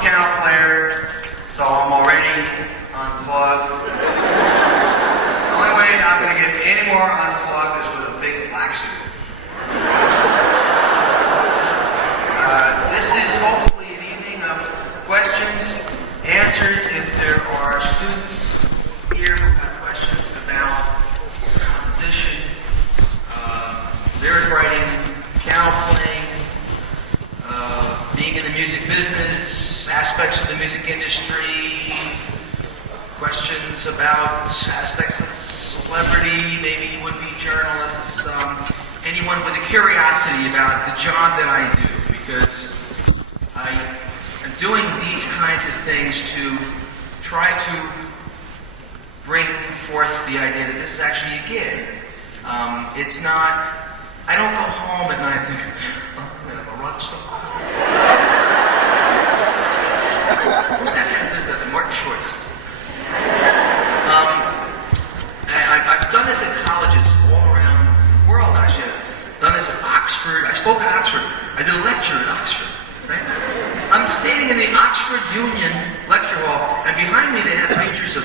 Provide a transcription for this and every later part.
piano player, so I'm already unplugged. The only way I'm going to get any more unplugged is with a big black suit. This is hopefully an evening of questions, answers. If there are students here who have questions about composition, lyric writing, piano playing, being in the music business, aspects of the music industry, questions about aspects of celebrity, maybe would-be journalists, anyone with a curiosity about the job that I do, because I am doing these kinds of things to try to bring forth the idea that this is actually a gig. It's not, I don't go home at night and think, oh, I'm going to have a rock star. Who's that guy that does that? The Martin Short does this. I've done this at colleges all around the world, actually. I've done this at Oxford. I spoke at Oxford. I did a lecture at Oxford, right? I'm standing in the Oxford Union lecture hall, and behind me they have pictures of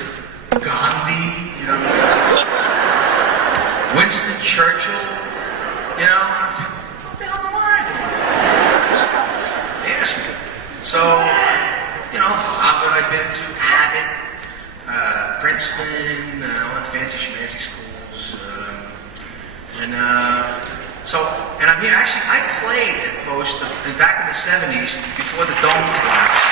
Gandhi, you know, Winston Churchill, you know. What the hell am I doing? They asked me. So, you know, Harvard I've been to, Abbott, Princeton, I went to fancy schmancy schools, and I'm here. Actually, I played at Post back in the 70s before the dome collapsed.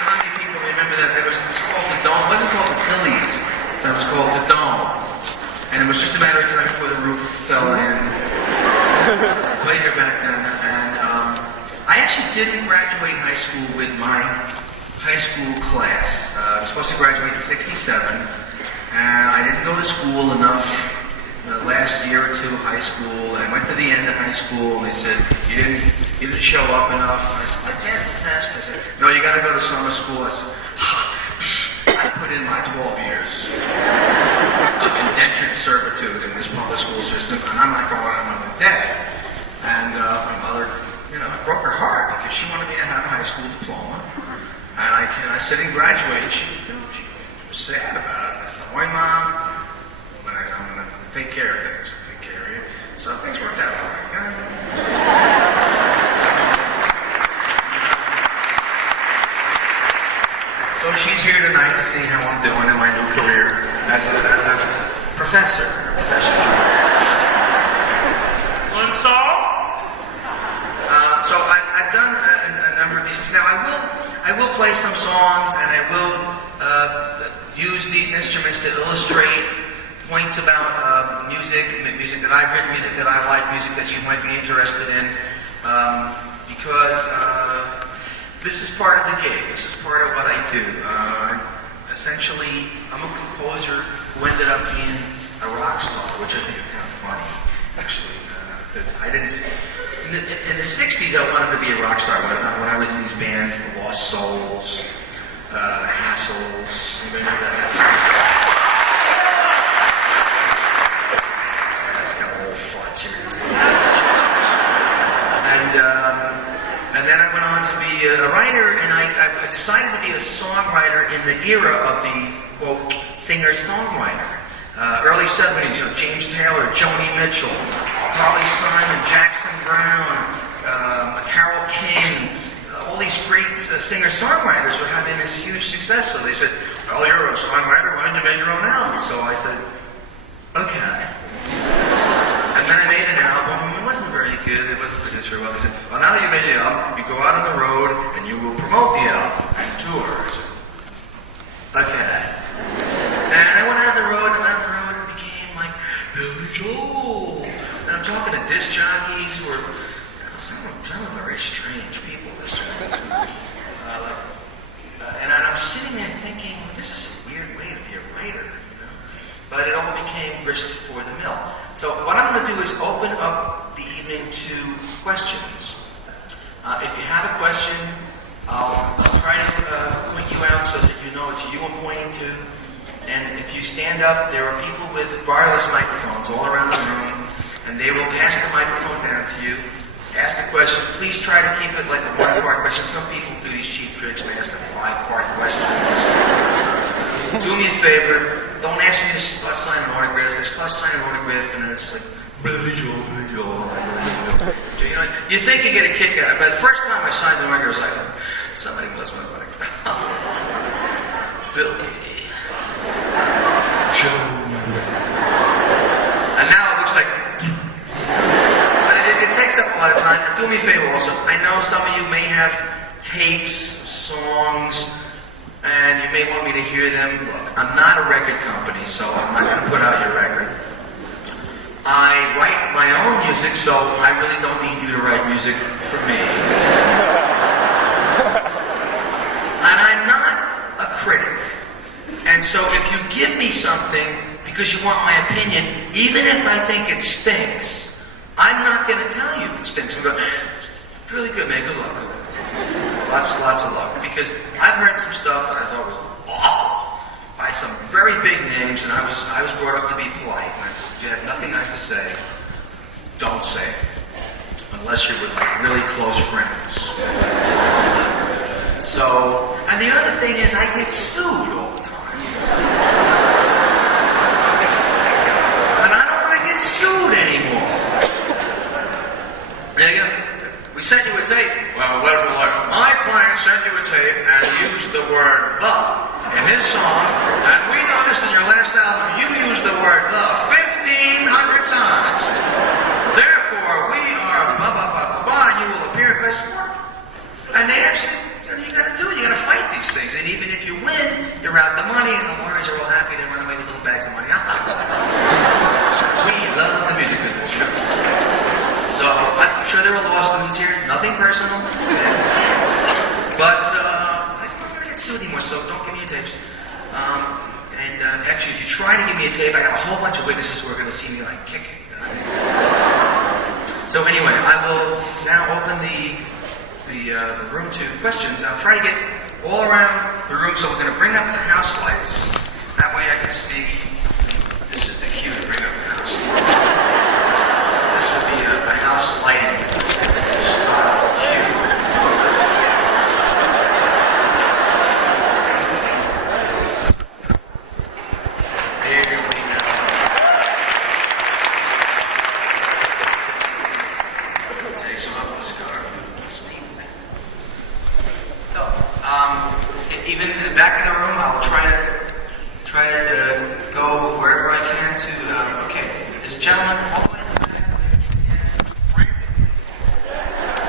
How many people remember that? It was called the Dome. It wasn't called the Tillies, so it was called the Dome. And it was just a matter of time before the roof fell in. Played here back then, and I actually didn't graduate high school with my high school class. I was supposed to graduate in '67, and I didn't go to school enough. The last year or two of high school, I went to the end of high school, and they said, you didn't show up enough. And I said, I passed the test. They said, no, you got to go to summer school. I said, I put in my 12 years of indentured servitude in this public school system, and I'm not going another day. And my mother, you know, it broke her heart because she wanted me to have a high school diploma. And I said in graduating, she was sad about it. I said, why, Mom? I'm going to take care of things. Take care of you. So things worked out all right. So she's here tonight to see how I'm doing in my new career as a professor. One song? So I've done a number of these things. Now I will play some songs, and I will use these instruments to illustrate points about music that I've written, music that I like, music that you might be interested in, because this is part of the gig. This is part of what I do. Essentially, I'm a composer who ended up being a rock star, which I think is kind of funny, actually, because I didn't. In the 60s, I wanted to be a rock star when I was in these bands, the Lost Souls, the Hassles. Anybody remember that? That's kind of old farts here. And then I went on to be a writer, and I decided to be a songwriter in the era of the, quote, singer-songwriter. Early 70s, you know, James Taylor, Joni Mitchell, Carly Simon, Jackson Brown, Carole King, all these great singer-songwriters were having this huge success. So they said, well, you're a songwriter, why don't you make your own album? So I said, okay. And then I made an album. It wasn't very good. It wasn't produced very well. They said, well, now that you made the album, you go out on the road and you will promote the album and tour. I said, okay. And I went out on the road and became like Billy Joel. And I'm talking to disc jockeys who are, you know, some very strange people, disc jockeys. And I'm sitting there thinking, this is a weird way to be a writer, you know? But it all became grist for the mill. So what I'm going to do is open up the evening to questions. If you have a question, I'll try to point you out so that you know it's you I'm pointing to. And if you stand up, there are people with wireless microphones all around the room, and they will pass the microphone down to you. ask the question. Please try to keep it like a one-part question. Some people do these cheap tricks and they ask them 5-part questions. Do me a favor. Don't ask me to start signing autographs. I start signing autographs and it's like, you know, you think you get a kick out of it, but the first time I signed the autograph, I was like, somebody must want to Billy. Joe. And now it looks like, but it takes up a lot of time. And do me a favor also. I know some of you may have tapes, songs, and you may want me to hear them. Look, I'm not a record company, so I'm not going to put out your record. I write my own music, so I really don't need you to write music for me. And I'm not a critic. And so if you give me something because you want my opinion, even if I think it stinks, I'm not going to tell you it stinks. I'm going, it's really good, man. Good luck. Lots of luck. Because I've heard some stuff that I thought was awful by some very big names, and I was brought up to be polite. And if you have nothing nice to say, don't say it. Unless you're with like really close friends. So, and the other thing is I get sued all the time. And I don't want to get sued anymore. There you go. We sent you a tape. Well, letter from the lawyer. My client sent you a tape and used the word "the" in his song, and we noticed in your last album you used the word "the" 1,500 times. Therefore, we are blah blah blah blah blah, and you will appear in Facebook. And they actually, you got to do it. You got to fight these things, and even if you win, you're out the money, and the lawyers are all happy. They run away with little bags of money. We love the music business, you know. So I'm sure there are law students here. Nothing personal, okay? But I don't want to get sued anymore, so don't give me your tapes. And actually, if you try to give me a tape, I got a whole bunch of witnesses who are going to see me like kicking. You know what I mean? So anyway, I will now open the room to questions. I'll try to get all around the room, so we're going to bring up the house lights. That way I can see. This is the cue to bring up the house lights. This would be a house lighting style cue. There we go. Takes off the scarf. Sweet. So, even in the back of the room, I'll try to go wherever I can to. Okay, this gentleman all the way in the back.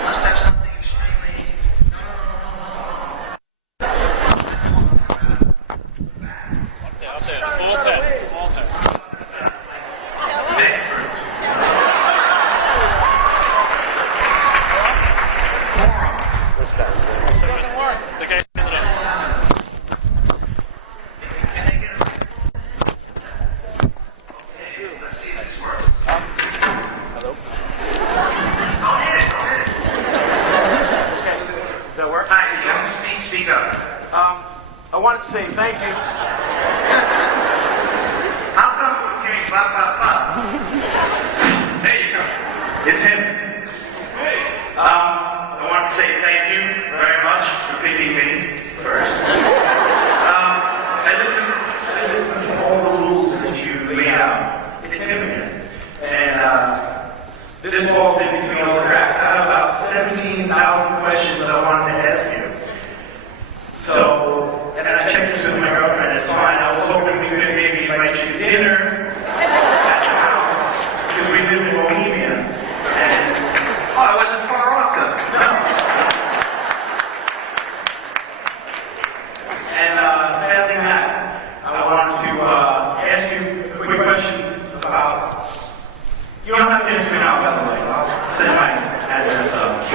Must have something extremely. Up there. Full pet. Bedford. Doesn't work. The guy ended up. Can they get a okay, let's see if this works. Hello? Don't hit it. Okay. Does that work? Hi, you have to speak up. I wanted to say thank you. How come we're hearing blah, blah, blah? There you go. It's him. I want to say thank you very much for picking me first. I listened to all the rules that you laid out. It's him again. And this falls in between all the cracks. I have about 17,000 questions I wanted to ask you. So, and then I checked this with my girlfriend. It's fine. I was hoping we could maybe invite you to dinner at the house because we live in Bohemia. And Oh, I wasn't far off though. no. And failing that, I wanted to ask you a quick question about. You don't have to answer me now, by the way. I'll send my address up.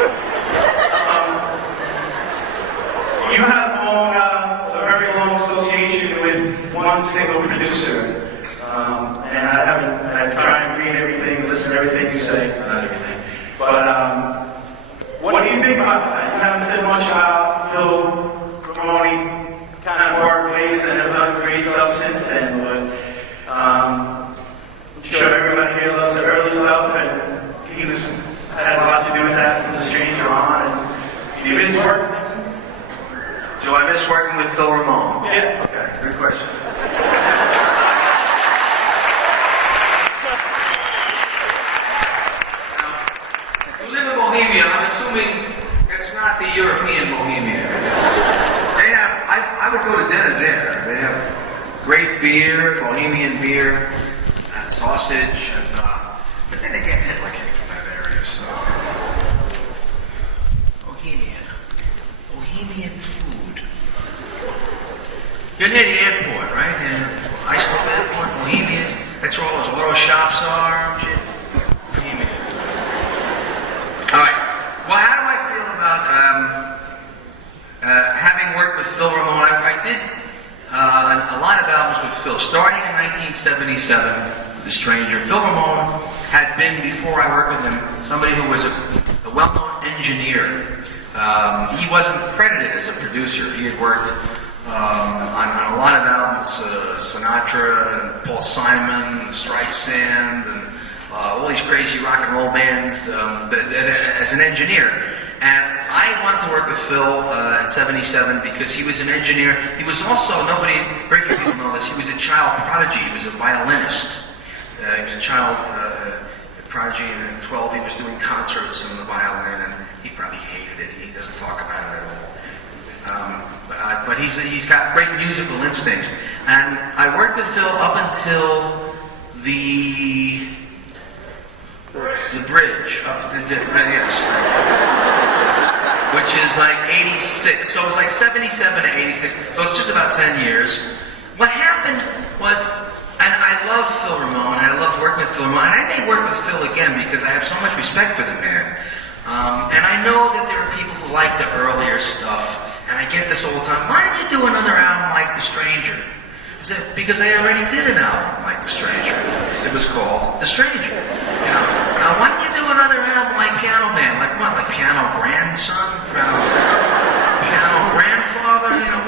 You have a very long association with one single producer, and I try and read everything, listen to everything you say, not everything. But what do you think about that? You haven't said much about Phil Ramone kind of part ways and have done great stuff since then, but I'm sure everybody here loves the early stuff, and he had a lot to do with that. You miss work? Do I miss working with Phil Ramone? Yeah. Okay, good question. Now, you live in Bohemia. I'm assuming it's not the European Bohemia. They have. I would go to dinner there. They have great beer, Bohemian beer, and sausage, and but then again, Hitler came from that area, so Bohemian food. You're near the airport, right? Yeah. Islip Airport, Bohemia. That's where all those auto shops are. Shit. Bohemia. All right. Well, how do I feel about having worked with Phil Ramone? I did a lot of albums with Phil, starting in 1977. The Stranger. Phil Ramone had been, before I worked with him, somebody who was a well-known engineer. He wasn't credited as a producer. He had worked on a lot of albums, Sinatra, and Paul Simon, Streisand, and all these crazy rock and roll bands as an engineer. And I wanted to work with Phil in '77 because he was an engineer. He was also, very few people know this, he was a child prodigy. He was a violinist. He was a child prodigy, and at 12 he was doing concerts on the violin, and he probably hated it. He doesn't talk about it at all. But he's got great musical instincts. And I worked with Phil up until the bridge, yes, which is like 86. So it was like 77 to 86. So it's just about 10 years. What happened was, and I love Phil Ramone, and I loved working with Phil Ramone, and I may work with Phil again because I have so much respect for the man. And I know that there are people who like the earlier stuff, and I get this all the time. Why didn't you do another album like The Stranger? I said, because I already did an album like The Stranger. It was called The Stranger. You know, why didn't you do another album like Piano Man? Like what? Like Piano Grandson? Piano Grandfather? You know,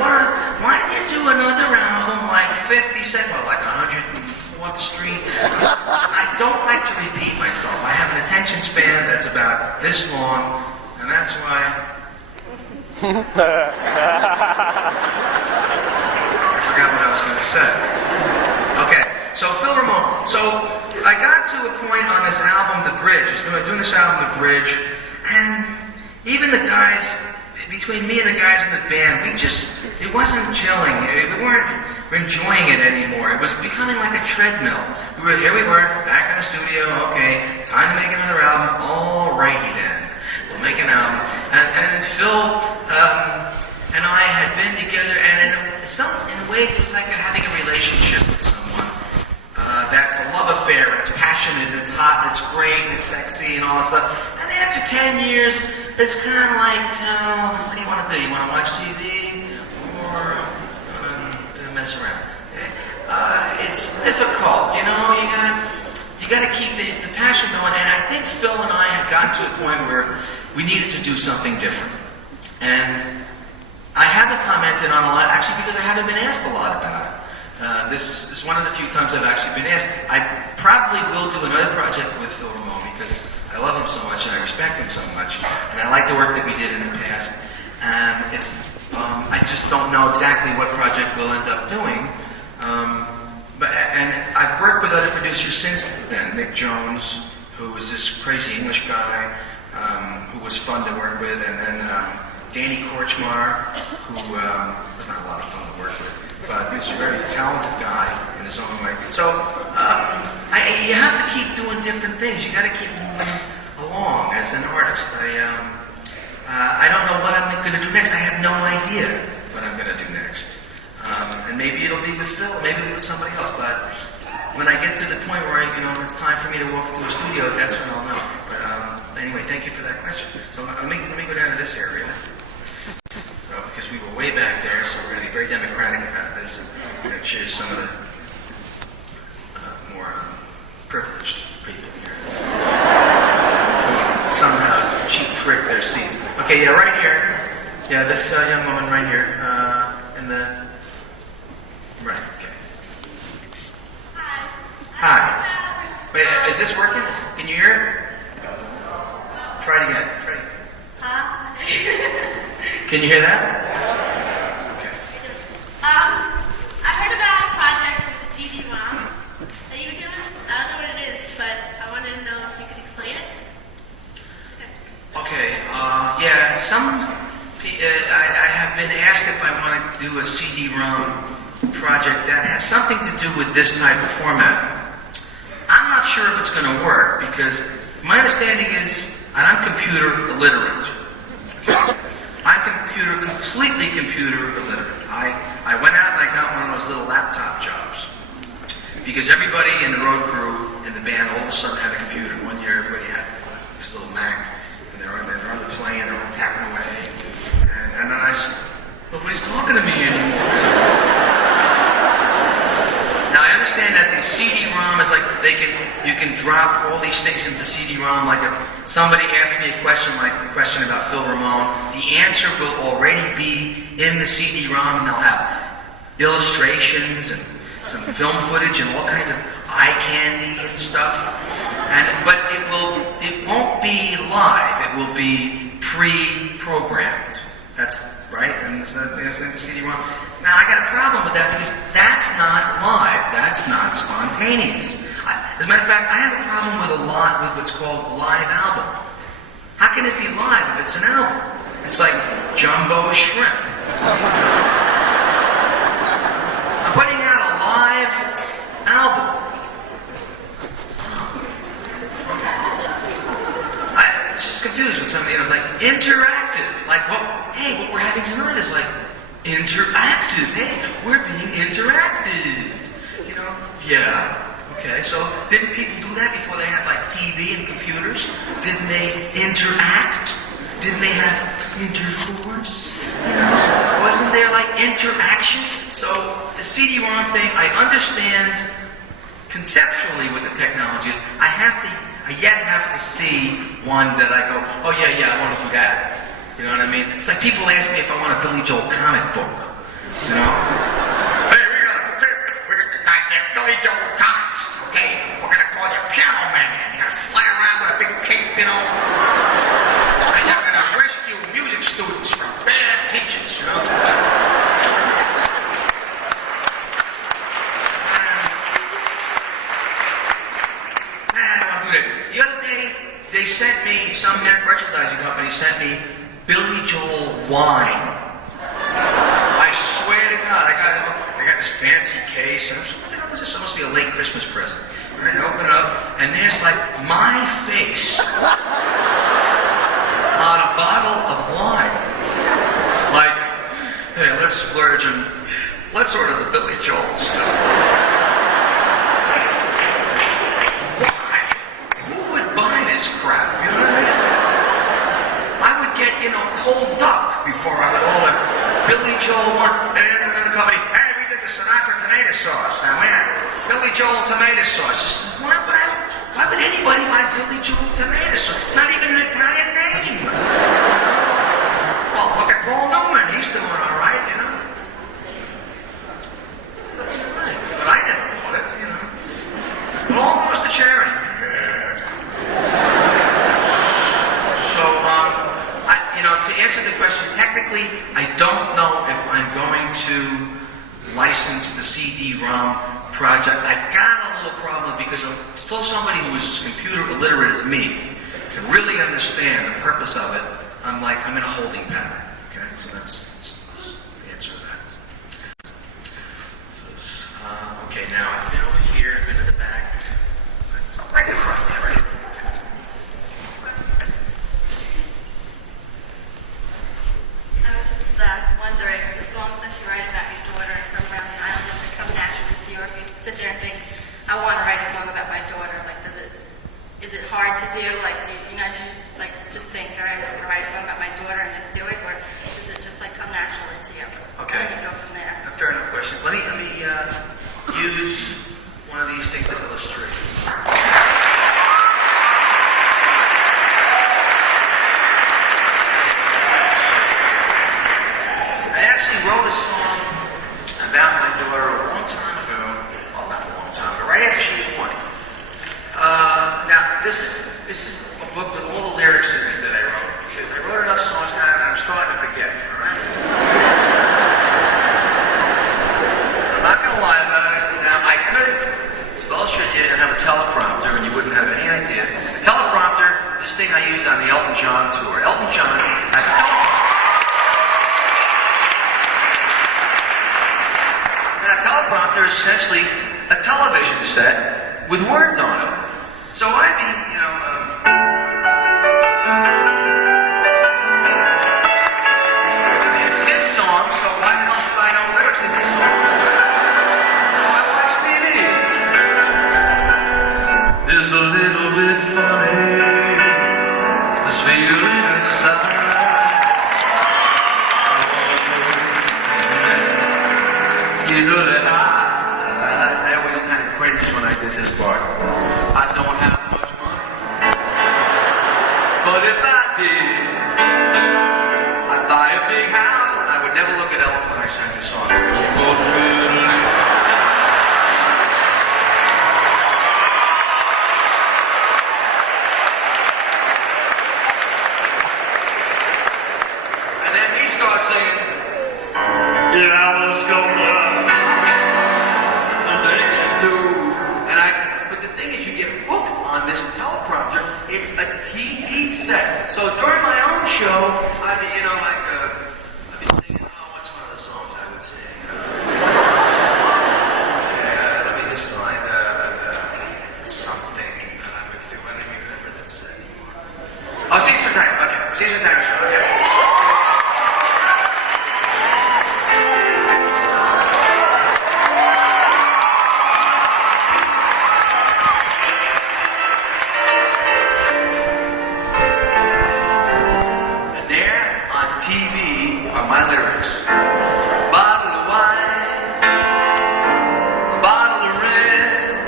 why didn't you do another album like 50 Cent? Well, like 104th Street? I don't like to repeat myself. I have an attention span that's about this long, and that's why I forgot what I was going to say. Okay, so Phil Ramone. So I got to a point on this album, The Bridge. Doing this album, The Bridge, and even the guys, between me and the guys in the band, it wasn't gelling. We weren't enjoying it anymore. It was becoming like a treadmill. Here we were, back in the studio. Okay, time to make another album. All righty then. We'll make an album. And Phil and I had been together, and in ways it was like having a relationship with someone. That's a love affair, and it's passionate, and it's hot, and it's great, and it's sexy, and all that stuff. And after 10 years, it's kind of like, what do you want to do? You want to watch TV? Or mess around? It's difficult, you know? You gotta keep the passion going, and I think Phil and I had gotten to a point where we needed to do something different. And I haven't commented on a lot, actually, because I haven't been asked a lot about it. This is one of the few times I've actually been asked. I probably will do another project with Phil Ramone because I love him so much and I respect him so much, and I like the work that we did in the past. And I just don't know exactly what project we'll end up doing. And I've worked with other producers since then. Mick Jones, who was this crazy English guy, who was fun to work with, and then Danny Korchmar, who was not a lot of fun to work with, but he was a very talented guy in his own way. So you have to keep doing different things. You got to keep moving along as an artist. I don't know what I'm going to do next. I have no idea what I'm going to do next. And maybe it'll be with Phil, maybe it'll be with somebody else. But when I get to the point where it's time for me to walk into a studio, that's when I'll know. But anyway, thank you for that question. So let me go down to this area. So because we were way back there, so we're going to be very democratic about this and choose some of the more privileged people here who somehow cheap trick their seats. Okay, yeah, right here. Yeah, this young woman right here in the right. Okay. Hi. Wait, is this working? Can you hear it? Try it again. Try it again. Huh? Can you hear that? Okay. I heard about a project with the CD-ROM that you were doing. I don't know what it is, but I wanted to know if you could explain it. Okay. Yeah. I have been asked if I want to do a CD-ROM project that has something to do with this type of format. I'm not sure if it's going to work because my understanding is, and I'm computer illiterate. I'm completely computer illiterate. I went out and I got one of those little laptop jobs because everybody in the road crew in the band all of a sudden had a computer. One year everybody had this little Mac and they're on the plane, they're all tapping away. And then I said, nobody's talking to me anymore. Now I understand that the CD-ROM is like you can drop all these things into the CD-ROM. Like if somebody asks me a question, like a question about Phil Ramone, the answer will already be in the CD-ROM, and they'll have illustrations and some film footage and all kinds of eye candy and stuff. But it won't be live. It will be pre-programmed. That's right. And the CD-ROM. Now I got a problem with that because that's not live. That's not spontaneous. As a matter of fact, I have a problem with what's called a live album. How can it be live if it's an album? It's like jumbo shrimp. I'm putting out a live album. I'm just confused with something. It's like interactive. Like what we're having tonight is like interactive. Hey, we're being interactive. Yeah. Okay, so didn't people do that before they had like TV and computers? Didn't they interact? Didn't they have intercourse? Wasn't there like interaction? So the CD-ROM thing, I understand conceptually what the technology is. I yet have to see one that I go, oh yeah, I want to do that. You know what I mean? It's like people ask me if I want a Billy Joel comic book. Hey, we got Billy Joel comics, okay? We're gonna call you Piano Man. You're gonna fly around with a big cape, and you're gonna rescue music students from bad teachers, I don't want to do that. The other day, they sent me, some merchandising company sent me Billy Joel wine. I swear to God, I got this fancy case, and I'm like, what the hell is this? It must be a late Christmas present. Right, I open it up, and there's like my face on a bottle of wine. Like, hey, let's splurge and let's order the Billy Joel stuff. Why? Who would buy this crap? You know what I mean? I would get, cold duck before I would order Billy Joel wine. And then the company, hey, we did the Sinatra tomato sauce. And we had Billy Joel tomato sauce. Just, why would anybody buy Billy Joel tomato sauce? It's not even an Italian name. Well, look at Paul Newman. He's doing all right, Right. But I never bought it, It all goes to charity. So, to answer the question, technically, I don't know if I'm going to license the CD-ROM project. I got a little problem because until somebody who is as computer illiterate as me can really understand the purpose of it, I'm in a holding pattern. Okay, so that's the answer to that. Okay, now I've been over here, I've been to the back. That's right in front, yeah, right. I was just wondering, the songs that you write about your daughter from around the island, if they come naturally to you, or if you sit there and think, I want to write a song about my daughter, is it hard to do? Do you just think, all right, I'm just going to write a song about my daughter and just do it, or does it just come naturally to you? Okay. And you go from there. A fair enough question. Let me use one of these things to illustrate. I actually wrote a song about my daughter a long time ago. Well, not a long time, but right after she was born. Now, this is a book with all the lyrics in it that I wrote, because I wrote enough songs now and I'm starting to forget, all right? essentially a television set with words on it. So I'd be, it's his song, so why the hell should I know lyrics to his song? So I watch TV. It's a little bit funny, this feeling inside. Easily high. I always kind of cringed when I did this part. I don't have much money, but if I did, I'd buy a big house, and I would never look at Ellen when I sang this song. And then he starts singing, "Yeah, I was sculptor." But the thing is, you get hooked on this teleprompter. It's a TV set. So during my own show, I'd be, I'd be singing, what's one of the songs I would sing? Let me just find something that I would do. I don't even remember that set anymore. Oh, Caesar Time. Okay, Caesar Time show. Okay. TV are my lyrics. Bottle of wine, a bottle of red,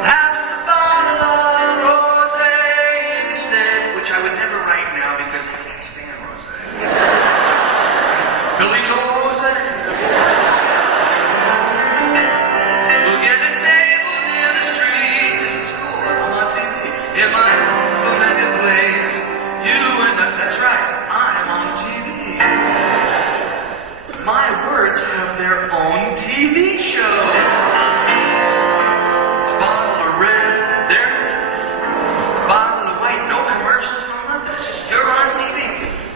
perhaps a bottle of rosé instead, which I would never write now because I can't stand rosé. Billy Joel rosé. We'll get a table near the street. This is cool. I'm on TV. In my familiar place, you and I. That's right. I'm on TV. My words have their own TV show. A bottle of red, there it is. A bottle of white, no commercials, no nothing. It's just you're on TV.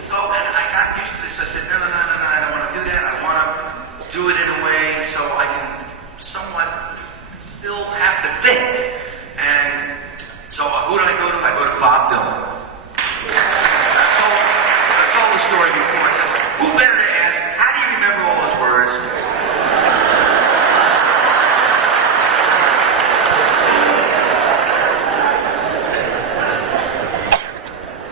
So, and I got used to this. I said, no, I don't want to do that. I want to do it in a way so I can somewhat still have to think. And so who do I go to? I go to Bob Dylan. The story before. So who better to ask? How do you remember all those words?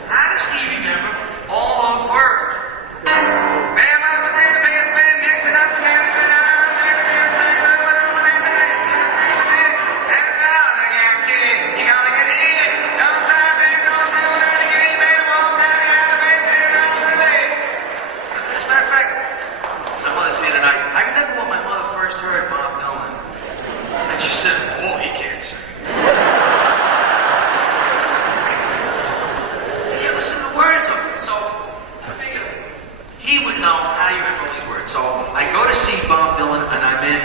How does he remember all those words? Man, I was in the basement mixing up the medicine. You gotta get in. Don't drive in, don't do it again. You better walk down the alleyway. As a matter of fact, my mother's here tonight. I remember when my mother first heard Bob Dylan, and she said, "Oh, he can't sing." Yeah, listen to the words. So I figured he would know how do you remember all these words. So I go to see Bob Dylan, and I'm in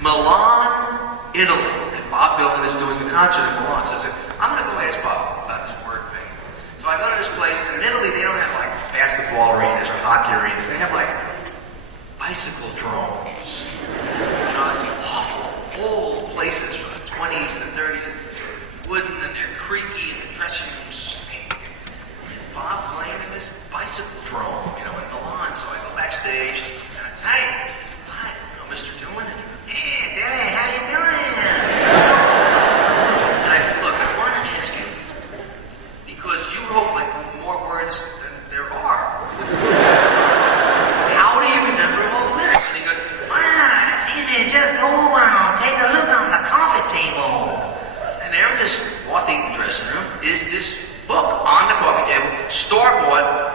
Milan, Italy, and Bob Dylan is doing a concert in Milan. So I said, I'm going to go ask Bob about this word thing. So I go to this place, and in Italy, they don't have like basketball arenas or hockey arenas. They have like bicycle drones. These awful old places from the 20s and the 30s, and wooden, and they're creaky, and the dressing rooms stink. And Bob playing in this bicycle drone, in Milan. So I go backstage, and I say, "Hey, hi, Mr. Dylan." And, "Hey, Billy, how you doing?" And I said, "Look, I want to ask you, because you wrote like more words than there are. How do you remember all the lyrics?" And he goes, "Wow, it's easy. Just go around, take a look on the coffee table." And there in this moth-eaten dressing room is this book on the coffee table, store-bought,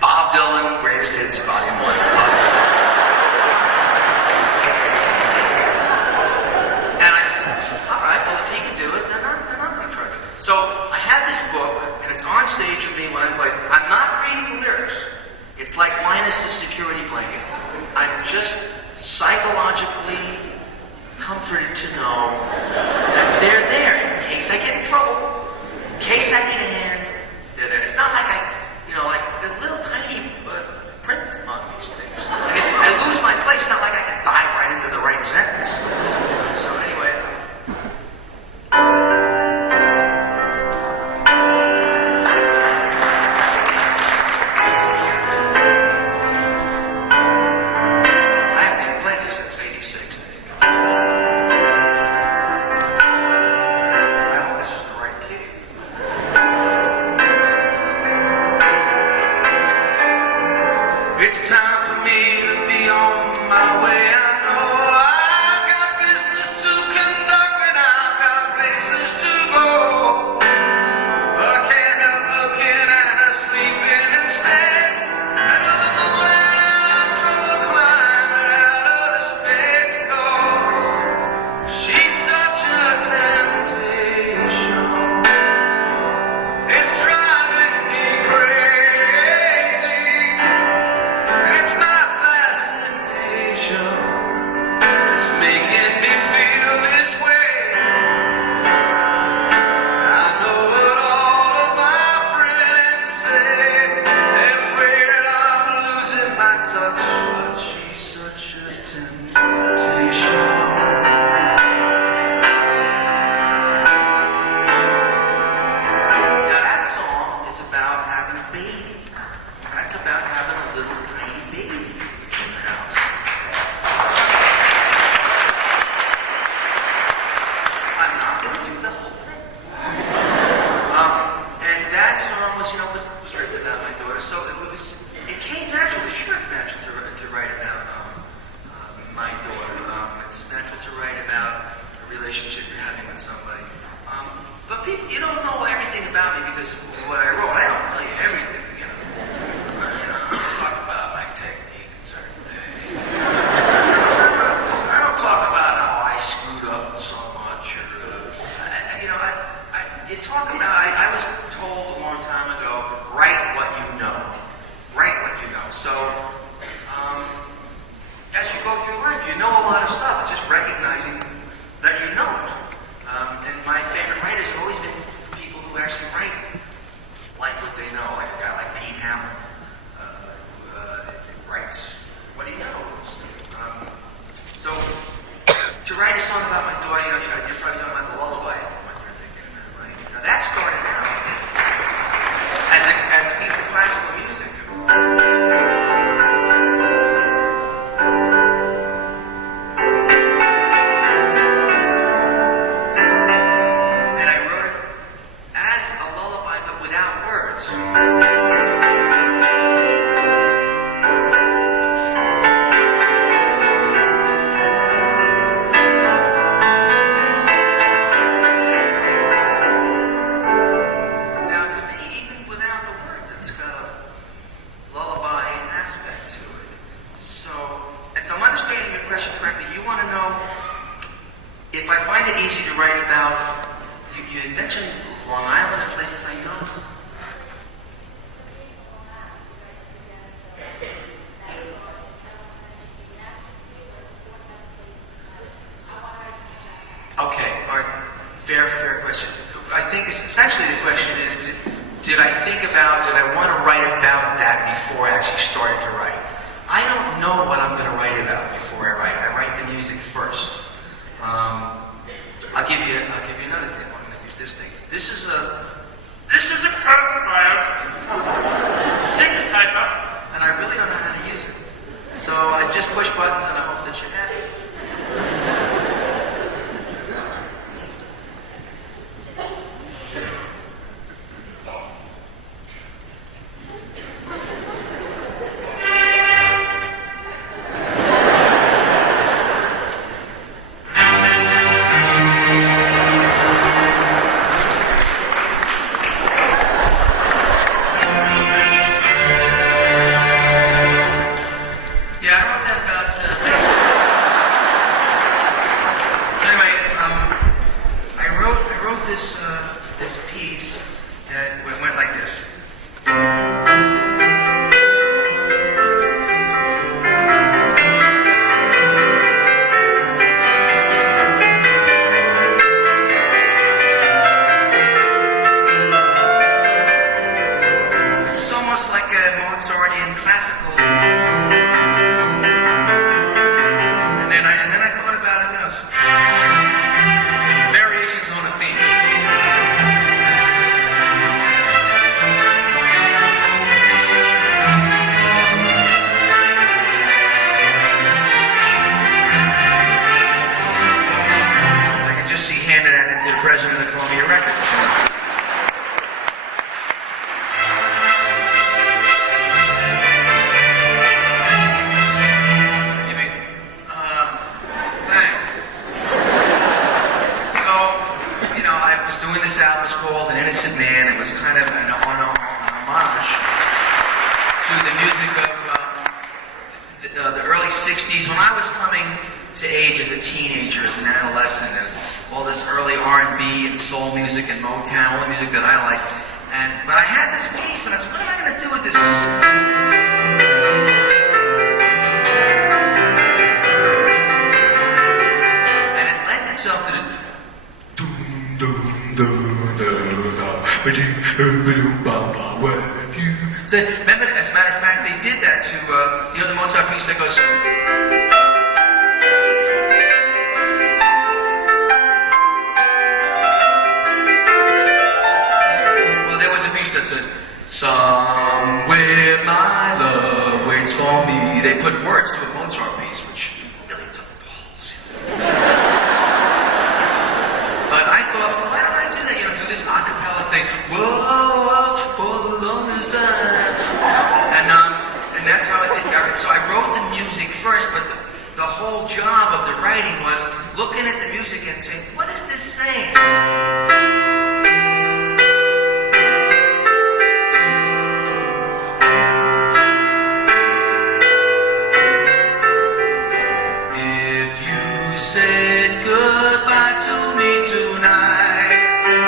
Bob Dylan, Greatest Hits, Volume 1. And I said, all right, well, if he can do it, they're not going to try to. So I had this book, and it's on stage with me when I play. I'm not reading the lyrics. It's like minus the security blanket. I'm just psychologically comforted to know that they're there in case I get in trouble, in case I need a hand. They're there. It's not like like the little tiny print on these things. And if I lose my place, it's not like I can dive right into the right It's time for me to be on my way. I know I've got business to conduct and I've got places to go. But I can't help looking at her sleeping instead. Another morning and I'm trouble climbing out of this bed because she's such a temptation. It's driving me crazy. It's my fascination. It's making me feel this way. I know what all of my friends say. They're afraid that I'm losing my touch, but she's such a temptation. Now that song is about having a baby. That's about having a little tiny baby in the house. I'm not going to do the whole thing. And that song was written about my daughter, so it came naturally. Sure, it's natural to write about my daughter. It's natural to write about a relationship you're having with somebody. But people, you don't know everything about me because of what I wrote. I don't tell you everything, I talk about my technique and certain things. I don't talk about how I screwed up so much, or you talk about. I was told a long time ago, write what you know. Write what you know. So as you go through life, you know a lot of stuff. It's just recognizing that you know it. And my favorite writers have always been people who actually write like what they know, like a guy like Pete Hammer, who writes what he knows. So to write a song about my daughter, you're probably talking about the lullabies that you're thinking of, right? Now that started out as a piece of classical music. Fair question. I think essentially the question is, did I want to write about that before I actually started to write? I don't know what I'm going to write about before I write. I write the music first. I'll give you another example. I'm going to use this thing. This is a Coke smile. Synthesizer. And I really don't know how to use it. So I just push buttons and I hope that you're happy. This piece that went like this. It's almost like a Mozartian classical. And then I thought about it, variations on a theme. President of Columbia Records. to the music of the early 60s. When I was coming to age as a teenager, as an adolescent, there was all this early R&B and soul music and Motown, all the music that I like. But I had this piece, and I said, what am I going to do with this? And it lent itself to this. So, remember, as a matter of fact, they did that to, the Mozart piece that goes. Well, there was a piece that said, somewhere my love waits for me. They put words to a Mozart piece, which really took balls. But I thought, well, why don't I do that? Do this a cappella thing. Whoa, for the longest time. And that's how it got. So I wrote the music first, but the whole job of the writing was looking at the music and saying, what is this saying? If you said goodbye to me tonight,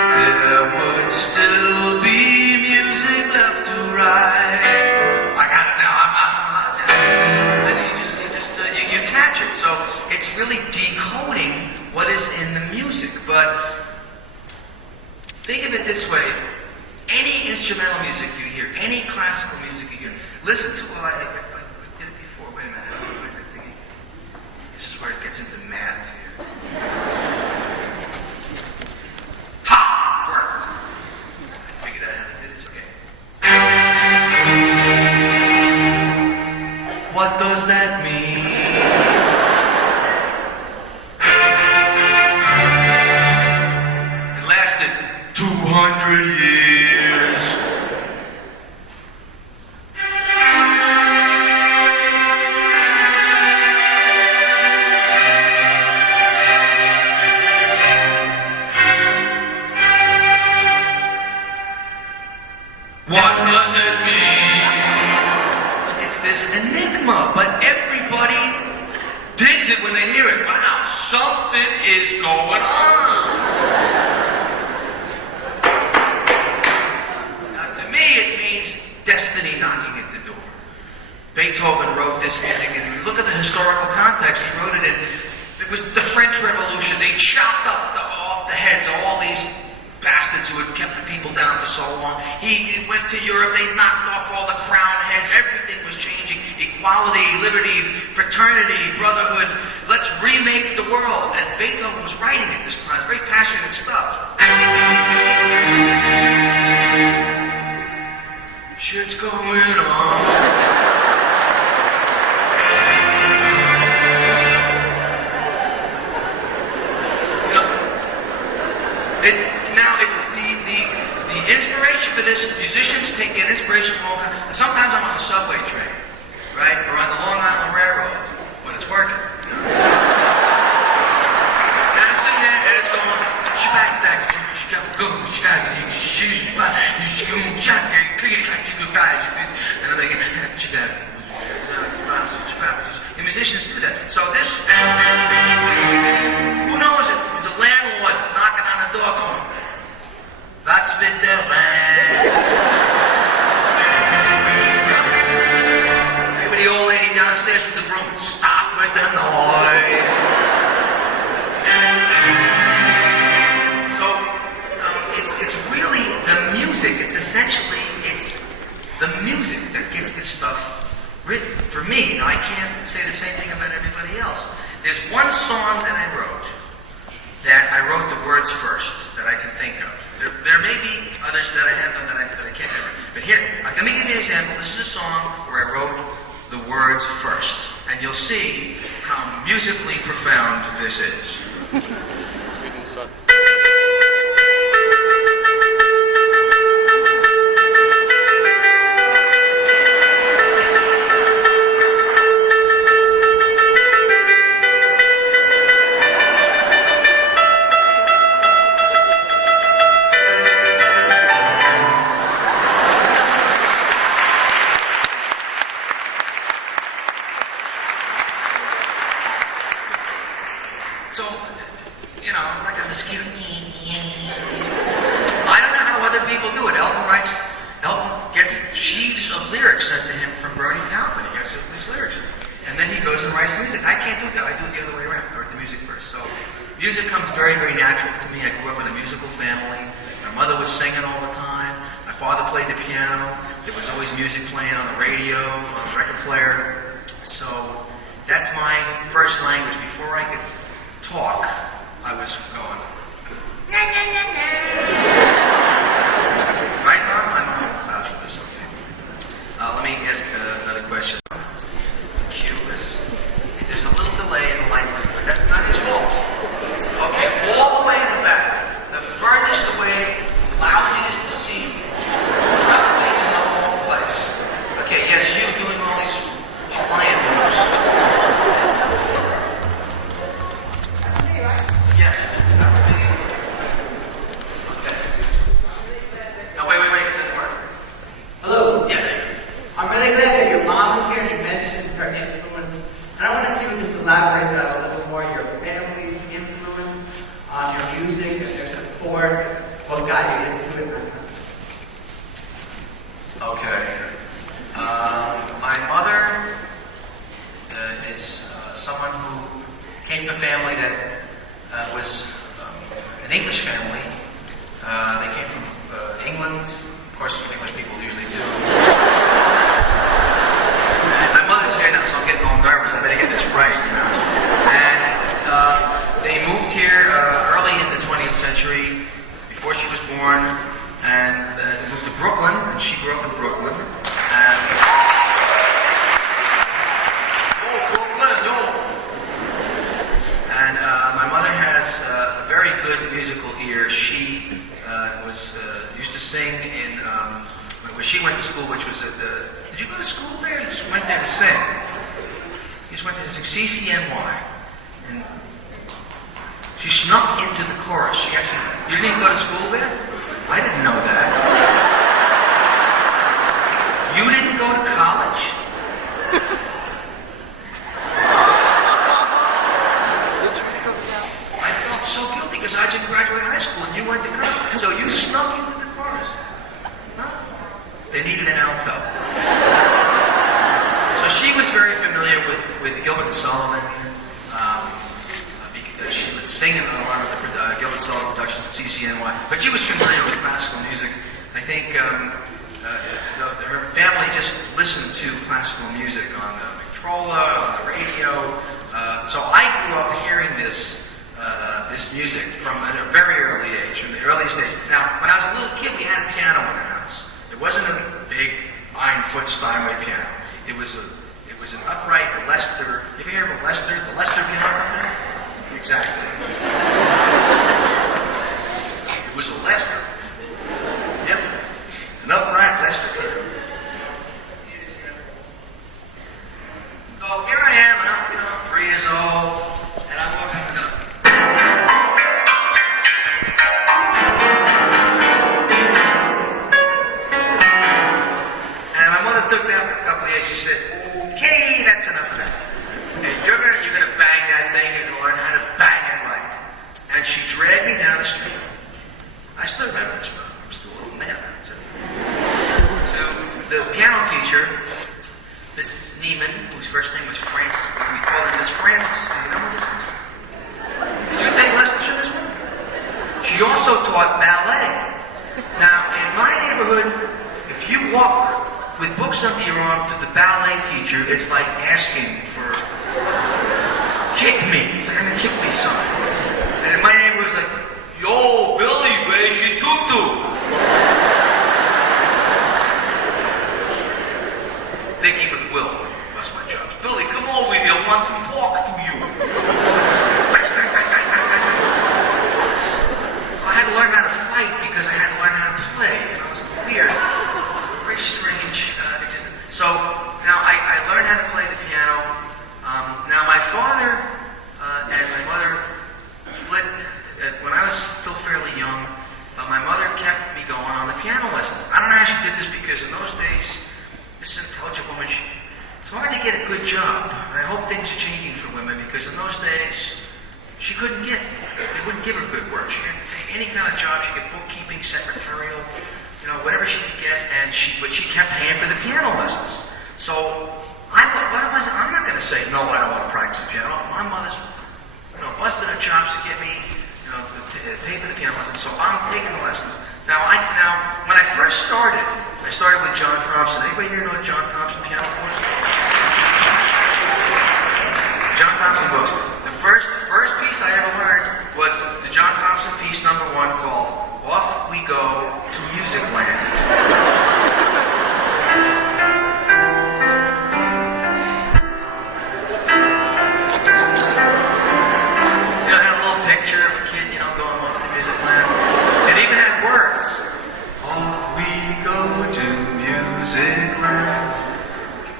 there would still be music left to write. I got it now. I'm hot now. And you catch it. So it's really decoding what is in the music. But think of it this way: any instrumental music you hear, any classical music you hear, listen to. Well, I did it before. Wait a minute. This is where it gets into math here. Ha! Worked. I figured out how to do this. Okay. What does that mean? It lasted 200 years. What does it mean? It's this enigma, but everybody digs it when they hear it. Wow, something is going on. Now, to me, it means destiny knocking at the door. Beethoven wrote this music, and if you look at the historical context, he wrote it in. It was the French Revolution. They chopped off the heads of all these bastards who had kept the people down for so long. He went to Europe, they knocked off all the crown heads, everything was changing. Equality, liberty, fraternity, brotherhood. Let's remake the world. And Beethoven was writing at this time. It's very passionate stuff. Shit's going on. The inspiration for this, musicians get inspiration from all kinds. And sometimes I'm on a subway train, right? Or on the Long Island Railroad when it's working. And I'm sitting there and it's going, and I'm thinking, and musicians do that. So this, who knows it? The landlord knocking on the door going, "What's with the rent?" Maybe the old lady downstairs with the broom, "Stop with the noise." So it's really the music. It's essentially the music that gets this stuff written. For me, I can't say the same thing about everybody else. There's one song that I wrote the words first that I can think of. There may be others that I have done that I can't remember. But here, let me give you an example. This is a song where I wrote the words first. And you'll see how musically profound this is. So, you know, it's like a mosquito. I don't know how other people do it. Elton gets sheaves of lyrics sent to him from Bernie Taupin. He gets these lyrics. And then he goes and writes the music. I can't do that. I do it the other way around. I write the music first. So music comes very, very natural to me. I grew up in a musical family. My mother was singing all the time. My father played the piano. There was always music playing on the radio, on the record player. So that's my first language. Before I could talk, I was going, nah, nah, nah, nah. Right, Mom? My mom will vouch for this. Let me ask another question. Cue this. There's a little delay in the light, but that's not his fault. Okay, all the way in the back. The furthest away, lousiest seat. Probably in the whole place. Okay, yes, you doing all these Hawaiian moves. Yes. Okay. No, wait. It doesn't work. Hello. Yeah, there you go. I'm really glad that your mom is here and you mentioned her influence. And I wonder if you could just elaborate about a little more your family's influence on your music and their support, what got you into it. Okay. My mother is someone who came from a family that was an English family. They came from England. Of course, English people usually do. My mother's here now, so I'm getting all nervous. I better get this right, you know. And they moved here early in the 20th century, before she was born, and moved to Brooklyn, and she grew up in Brooklyn. And my mother has a very good musical ear. She used to sing in where she went to school, which was at the. Did you go to school there? You just went there to sing. You just went there to sing CCNY, and she snuck into the chorus. You didn't even go to school there? I didn't know that. You didn't go to college? I felt so guilty because I didn't graduate high school and you went to college. So you snuck into the chorus. Huh? They needed an alto. So she was very familiar with Gilbert and Sullivan. She would sing in a lot of the Gilbert Sullivan productions at CCNY, but she was familiar with classical music. I think her family just listened to classical music on the Victrola, on the radio. So I grew up hearing this music from at a very early age, from the earliest age. Now, when I was a little kid, we had a piano in the house. It wasn't a big 9-foot Steinway piano. It was an upright Lester. You ever hear of a Lester? The Lester Piano Company? Exactly. It was a Lester. Yep. An upright Lester piano. So here I am, and I'm 3 years old, and I'm walking to and my mother took that for a couple of years. She said, "Okay, that's enough of that. Okay, you're gonna bang that thing and learn how to bang it right." And she dragged me down the street. I still remember this, but I'm still a little man. So the piano teacher, Mrs. Neiman, whose first name was Frances, we called her Miss Frances. Do you know this? Did you take lessons from this one? She also taught ballet. Now, in my neighborhood, if you walk with books under your arm to the ballet teacher, it's like asking for kick me. It's like, I'm gonna kick me something. And in my neighborhood, it's like, yo, Billy, where's your tutu? Think even Will bust my chops. Billy, come over here. I want to talk to you. I had to learn how to fight because I had to learn how to play. And it was weird. Very strange. So now I learned how to play the piano. Now my father and my mother split when I was still fairly young. My mother kept me going on the piano lessons. I don't know how she did this because in those days, this intelligent woman, it's hard to get a good job. And I hope things are changing for women because in those days, She couldn't get, they wouldn't give her good work. She had to take any kind of job. She could bookkeeping, secretarial, whatever she could get, but she kept paying for the piano lessons. So I'm not going to say, no, I don't want to practice the piano. My mother's, busting her chops to get me, pay for the piano lessons. So I'm taking the lessons. Now, when I first started, I started with John Thompson. Anybody here know John Thompson piano course? John Thompson books. The first piece I ever learned was the John Thompson piece #1 called "Off We Go to Music Land." It had a little picture of a kid, going off to music land. It even had words. Off we go to music land.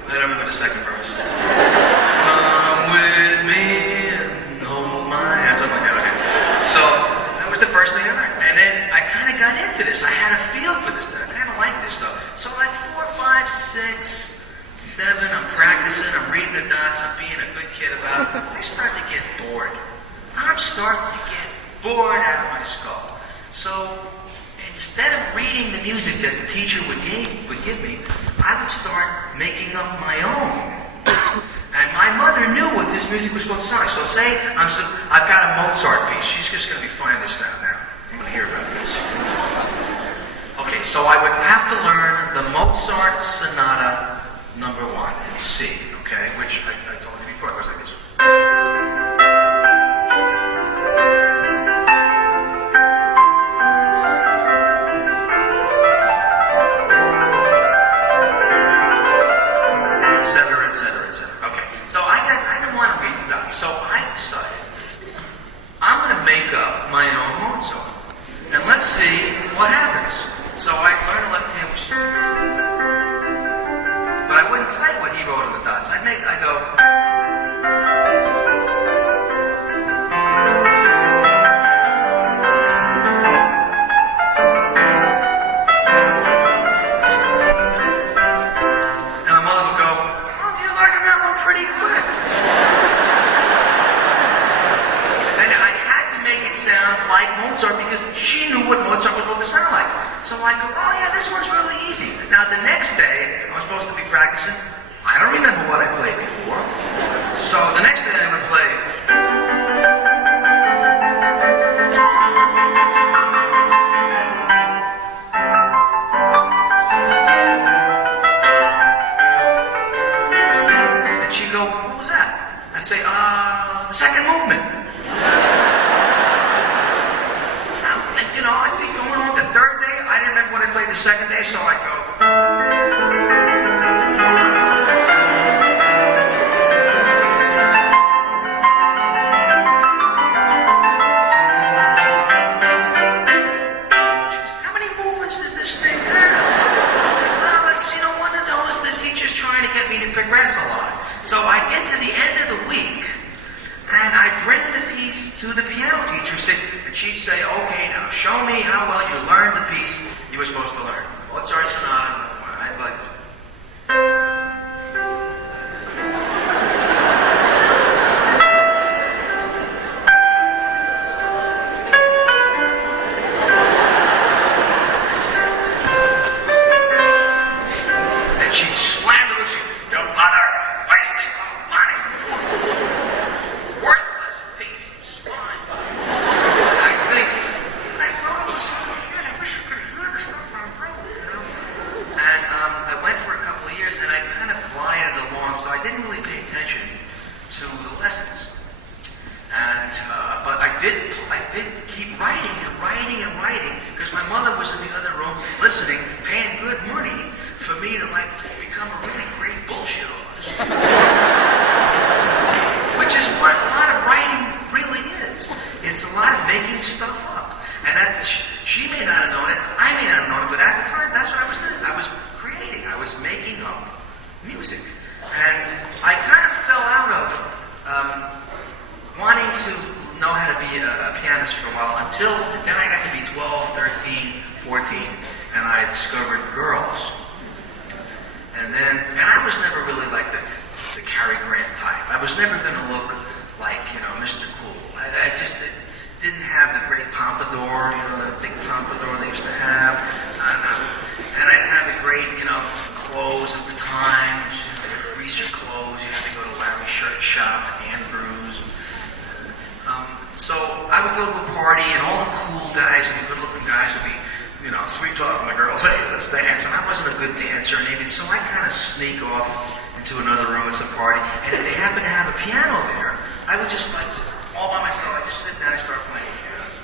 I don't remember the second verse. Come with me and hold my hand. Something like that. Okay. So that was the first thing I learned. And then I kind of got into this. I had a feel for this stuff. I kind of liked this stuff. So like 4, 5, 6, 7, I'm practicing. I'm reading the dots. I'm being a good kid about it. I start to get bored. I'm starting to get bored out of my skull. So instead of reading the music that the teacher would give me, I would start making up my own. And my mother knew what this music was supposed to sound like. So say I've got a Mozart piece. She's just going to be finding this out now. I'm going to hear about this. Okay, so I would have to learn the Mozart Sonata #1 in C, okay, which I told you before. It goes like this. See what happens. So I learned a left hand, but I wouldn't play what he wrote on the dots. I go. And my mother would go, "Oh, you're learning that one pretty quick." And I had to make it sound like Mozart because she knew what Mozart was supposed to sound like. So I go, oh yeah, this one's really easy. Now the next day, I was supposed to be practicing. I don't remember what I played before. So the next day I would play. And she'd go, what was that? I say, the second movement. I'd be going on the third day. I didn't remember what I played the second day, so I go. She goes, how many movements does this thing have? I said, well, it's, one of those the teacher's trying to get me to progress a lot. So I get to the end of the week, and I bring the piece to the piano teacher, and she'd say, okay, now show me how well you learned the piece you were supposed to learn. Mozart Sonata. I'd like it. And she'd slam the door. She'd, your mother, wasting money. Worthless piece of slime. I think, I wrote this shit. I wish I could hear the stuff I wrote, And I went for a couple of years, and I kind of glided along, so I didn't really pay attention to the lessons. And but I did keep writing and writing and writing because my mother was in the other room listening, paying good money for me to become a really great bullshit artist. Which is what a lot of writing really is. It's a lot of making stuff up. And she may not have known it, I may not have known it, but at the time, that's what I was doing. I was creating. I was making up music. And I kind of fell out of wanting to know how to be a pianist for a while until then I got to be 12, 13, 14, and I discovered girls. And I was never really like the Cary Grant type. I was never going to look like, Mr. Cool. I shop in Andrews. So I would go to a party, and all the cool guys and the good-looking guys would be, sweet talking the girls. Hey, let's dance. And I wasn't a good dancer, so I kind of sneak off into another room at some party. And if they happen to have a piano there, I would just all by myself. I just sit down and start playing pianos.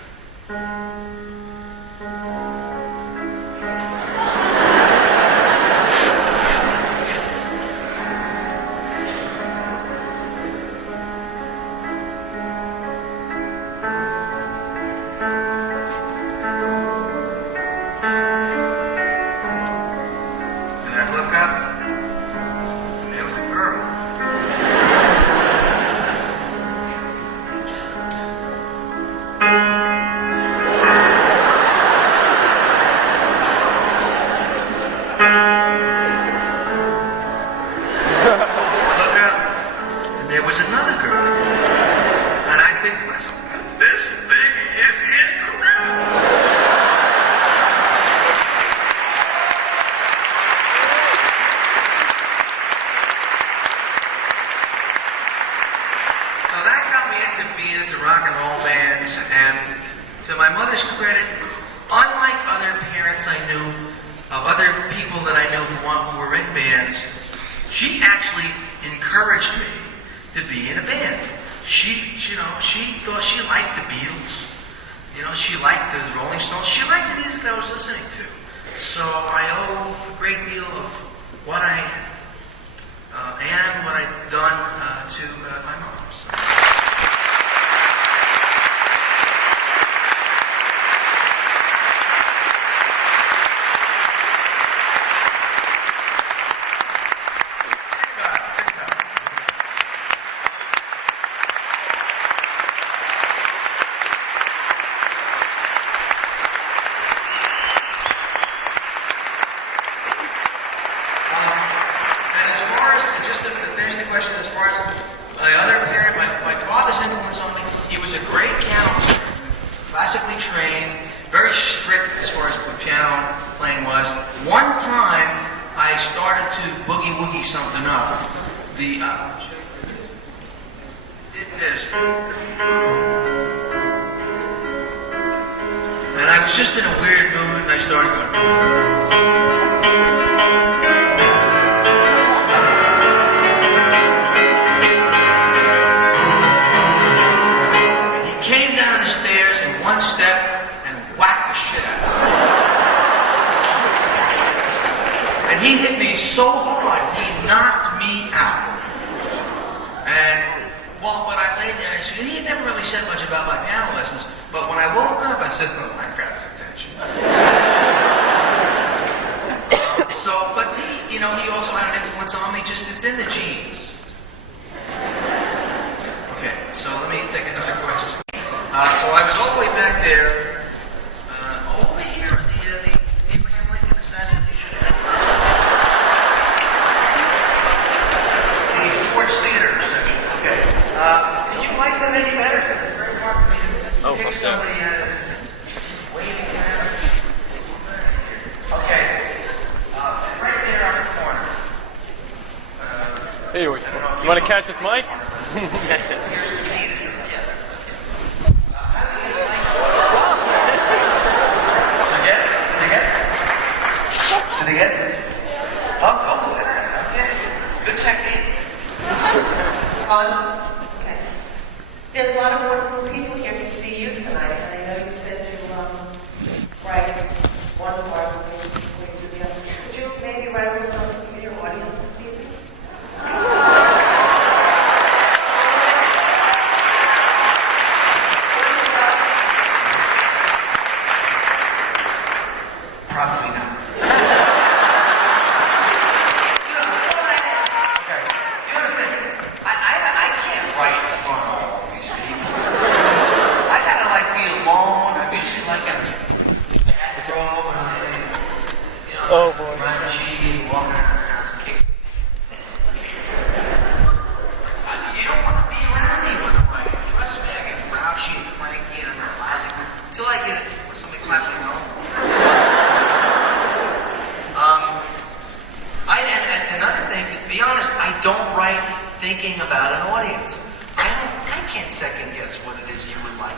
She actually encouraged me to be in a band. She thought she liked the Beatles. She liked the Rolling Stones. She liked the music I was listening to. So I owe a great deal of what I am, what I've done to my mom. So. Classically trained, very strict as far as what piano playing was. One time, I started to boogie-woogie something up. Did this. And I was just in a weird mood, and I started going. One step and whacked the shit out of me. And he hit me so hard, he knocked me out. And, when I laid there, he had never really said much about my piano lessons, but when I woke up, I said, well, I got his attention. But he also had an influence on me, it's in the genes. Okay, so let me take another question. So I was all the way back there, over here at the Abraham Lincoln assassination. The Ford's Theater section. Okay. Did you like that any better? Because it's very hard for me to pick somebody out of this waving mask. Okay. Right there on the corner. Hey, you want to catch his mic? Here's the theater. Did they get it? Oh, look at that. Okay. Good technique. Okay. There's a lot of wonderful people here to see you tonight, and I know you said you write one part of the way to the other. Could you maybe write a little something for your audience this evening? Probably not. Oh boy. You don't want to be around me with my dress bag and grouchy and cranky and relaxing until I get it. Somebody claps like no. And another thing, to be honest, I don't write thinking about an audience. I can't second guess what it is you would like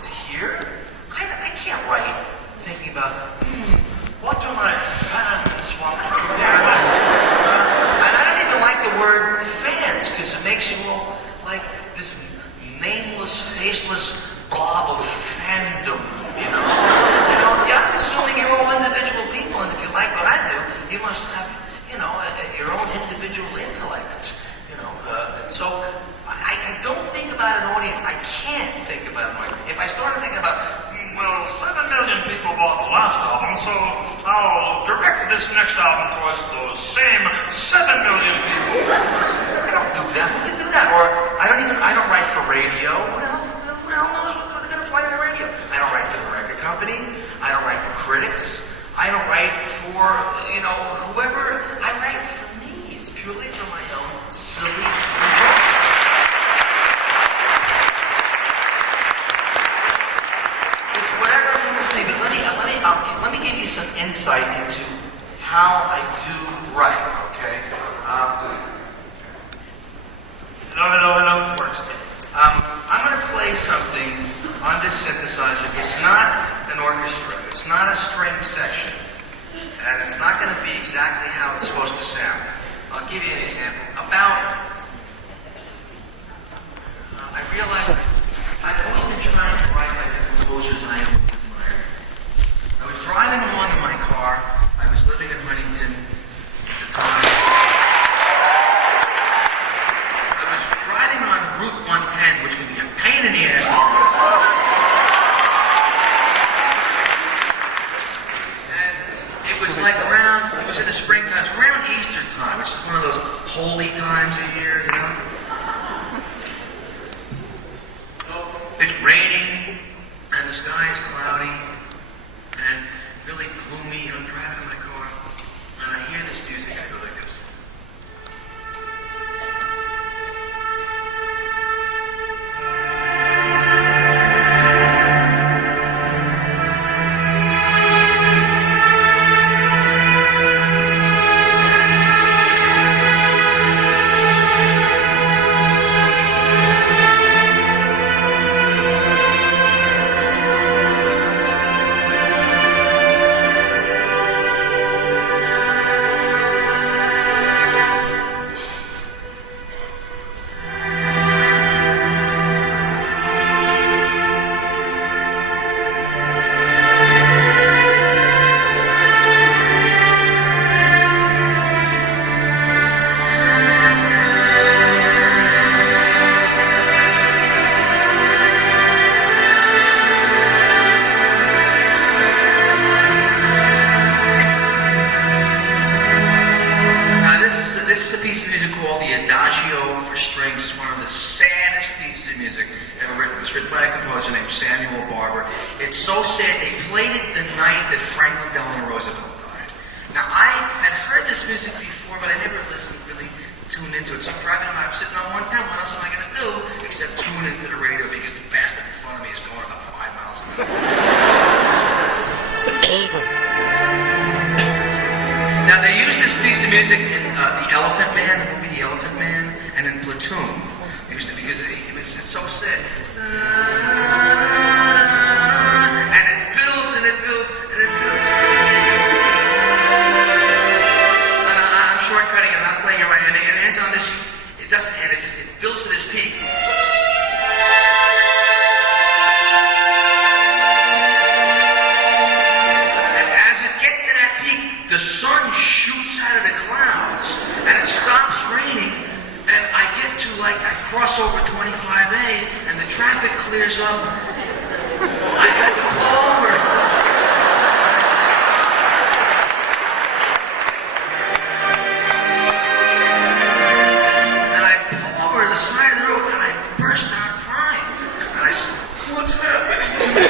to hear. I can't write thinking about, what do my fans want to hear next? And I don't even like the word fans, because it makes you all like this nameless, faceless blob of fandom, you know? Yeah, I'm assuming you're all individual people, and if you like what I do, you must have, your own individual intellect, So I don't think about an audience. I can't think about an audience. If I started thinking about, 7 million people bought the last album, so I'll direct this next album towards those same 7 million people. I don't do that. Who can do that? Or I don't write for radio. Who the hell knows what they're going to play on the radio? I don't write for the record company. I don't write for critics. I don't write for, whoever. I write for me. It's purely for my own silly enjoyment. It's whatever moves me. But let me give you some insight into how I do write, okay? Hello. Works. I'm going to play something on this synthesizer. It's not an orchestra. It's not a string section. And it's not going to be exactly how it's supposed to sound. I'll give you an example. I realized I've always been trying to write like the composers I am admiring. I was driving along in my car. I was living in Huntington at the time. I was driving on Route 110, which can be a pain in the ass to drive. And it was like it was in the springtime, it was around Easter time, which is one of those holy times a year, It's raining, and the sky is cloudy, and really gloomy, and I'm driving in my car, and I hear this music, and I go like this. This is a piece of music called the Adagio for Strings. It's one of the saddest pieces of music ever written. It's written by a composer named Samuel Barber. It's so sad, they played it the night that Franklin Delano Roosevelt died. Now, I had heard this music before, but I never really tuned into it. So I'm driving around, I'm sitting on 110. What else am I going to do except tune into the radio because the bastard in front of me is going about 5 miles an hour. Now, they used this piece of music in The Elephant Man, the movie The Elephant Man, and in Platoon. They used it because it's so sad. And it builds, and it builds, and it builds. And I'm shortcutting it, I'm not playing it right, and it ends on this, it doesn't end, it builds to this peak. The sun shoots out of the clouds, and it stops raining, and I get to, I cross over 25A, and the traffic clears up. I had to pull over. And I pull over to the side of the road, and I burst out crying. And I said, what's happening to me?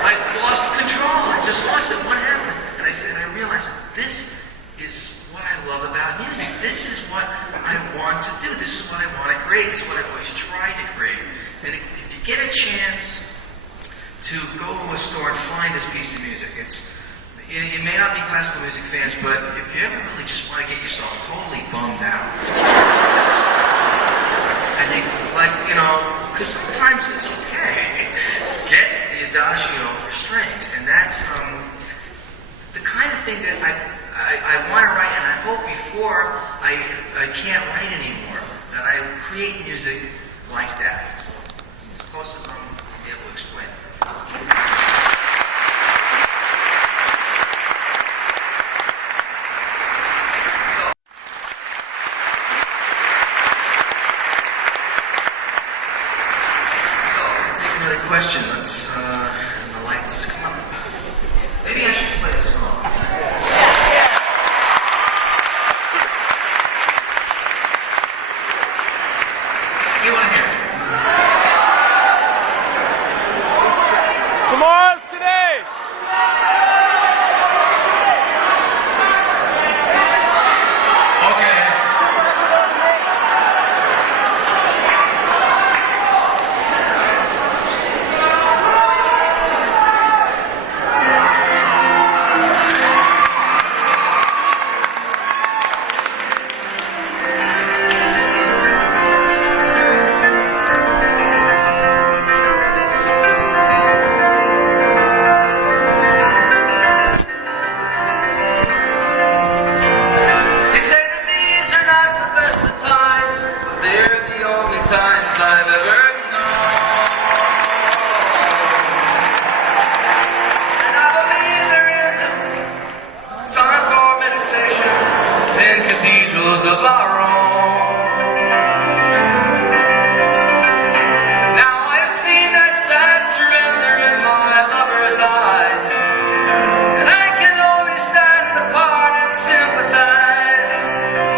I lost control. I just lost it. What happened? And I said, I realized this is what I love about music. This is what I want to do. This is what I want to create. This is what I've always tried to create. And if you get a chance to go to a store and find this piece of music, it's, you may not be classical music fans, but if you ever really just want to get yourself totally bummed out, and you, like, you know, because sometimes it's okay, get the Adagio for strings, and that's the kind of thing that I want to write, and I hope before I can't write anymore, that I create music like that. It's as close as I'm able to explain it. Question. Let's, and the lights come up. Maybe I should play a song. What do you want to hear? Tomorrow's today. Okay. Cathedrals of our own. Now I've seen that sad surrender in my lover's eyes, and I can only stand apart and sympathize.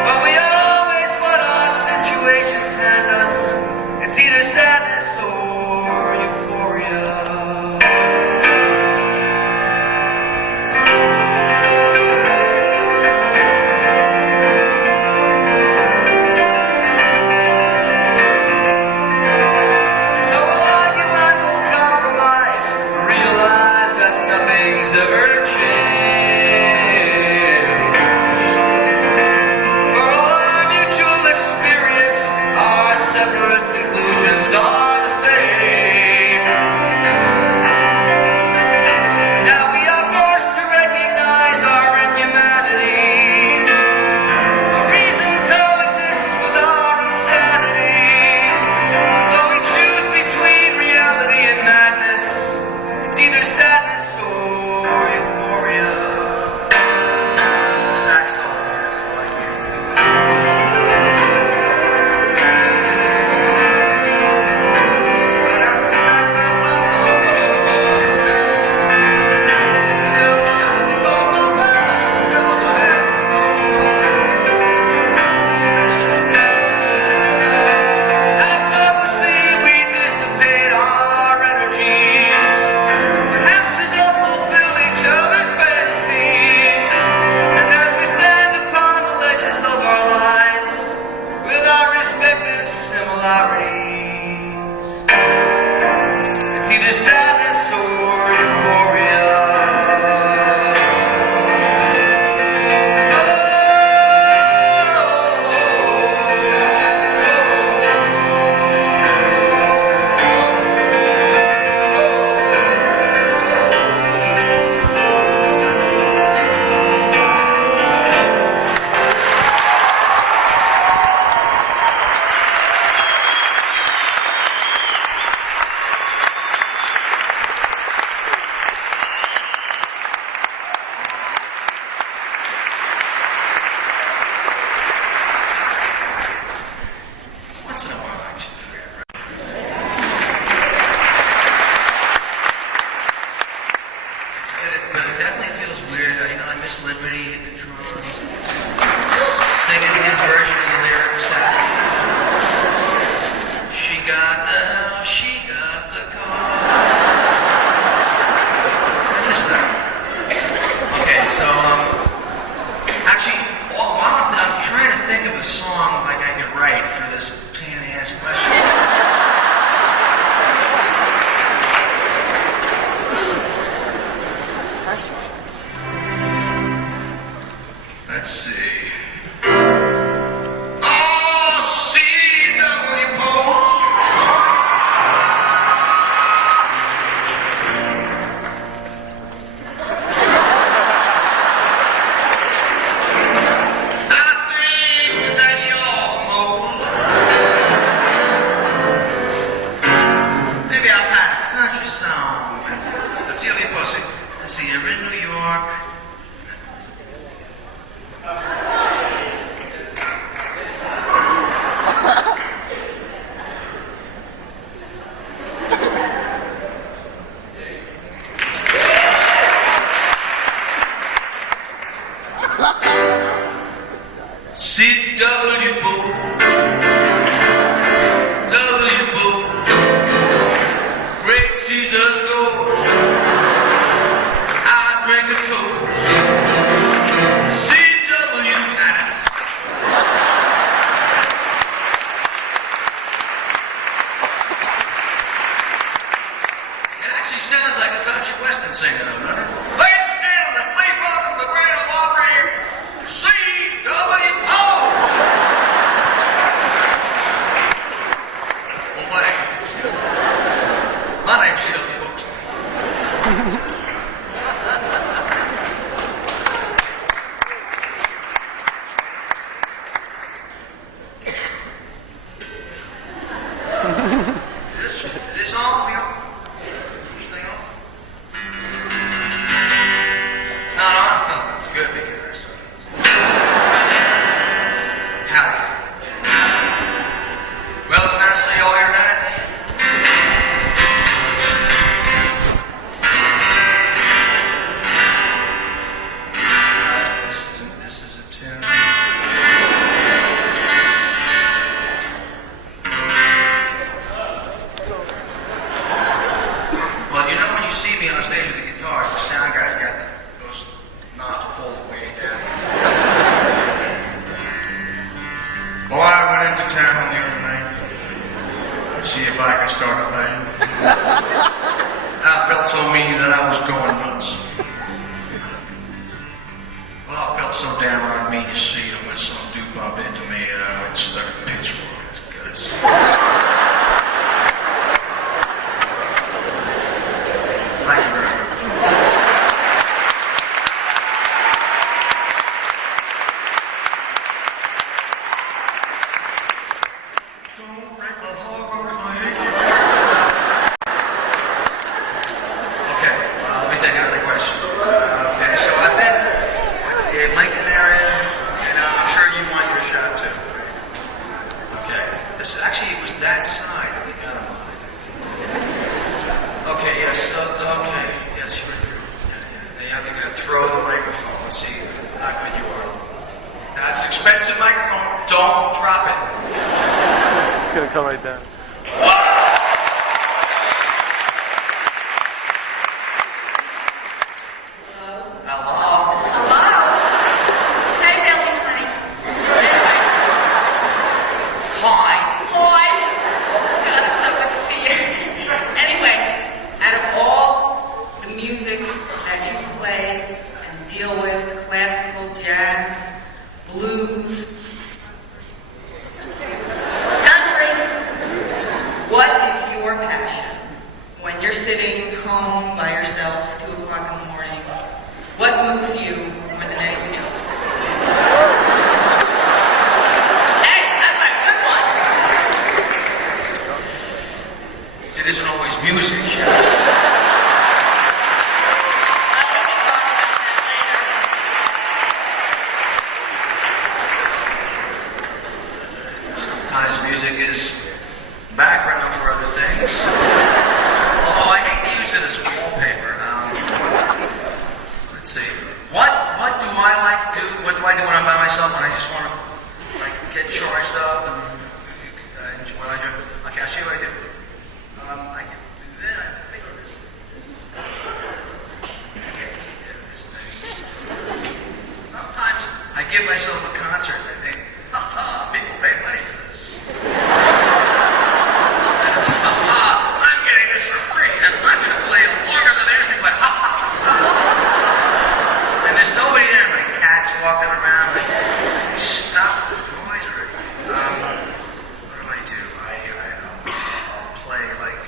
But we are always what our situations hand us. It's either sadness or euphoria. Once in a while, I should do that, right? But it definitely feels weird. You know, I miss Liberty at the drums, singing his version of the lyrics. She got the house, she got the car. I miss that. Okay, so actually, while I'm trying to think of a song like I could write for this pain in the ass question. W Bull. W Bull. Great Jesus goes. I drink a toast. CW. That's it actually sounds like a country western singer, though, doesn't it? Ladies and gentlemen, please welcome the great old operator, C.W. Poe. Well, thank you. My name's C.W. Poe. Is this on? We on? This thing on? No, no, no, that's good because I started. Howdy. Well, it's nice to see you all here tonight. This is a tune. Well, you know when you see me on stage with the guitar, the sound guy's got those knobs pulled way down. Well, I went into town the other night to see if I could start a thing. I felt so mean that I was going nuts. Well, I felt so downright mean, you see, that when some dude bumped into me and I went and stuck a pitchfork in his guts. Thank you very much. Don't break my heart, my achy. Okay, let me take another question. Okay, so I've been in the Lincoln area, and I'm sure you want your shot too. Okay, this actually it was that side that we got him on, I think. Okay, yes, okay, yes, you're through. Yeah. You have to throw the microphone. Let's see how good you are. Now, it's an expensive microphone. Don't drop it. It's gonna come right down. Hello? Hello? Hey, Billy, honey. Anyway, Hi. boy. God, it's so good to see you. Anyway, out of all the music that you play and deal with, classical, jazz, blues, country, what is your passion? When you're sitting home by yourself, 2 o'clock in the morning, what moves you more than anything else? Hey, that's a good one. It isn't always music. We can talk about that Sometimes music is background for other things. Although I hate to use it as wallpaper. Let's see. What do I like to do? What do I do when I'm by myself? When I just want to get charged up and what I do? Okay, I'll show you what I do. I can do that. I go this. This thing. Sometimes I give myself a concert and I think, people pay money for this. I'm getting this for free, and I'm going to play it longer than anything. Like, and there's nobody there. My cat's walking around. Like, stop this noise already. What do? I'll play like.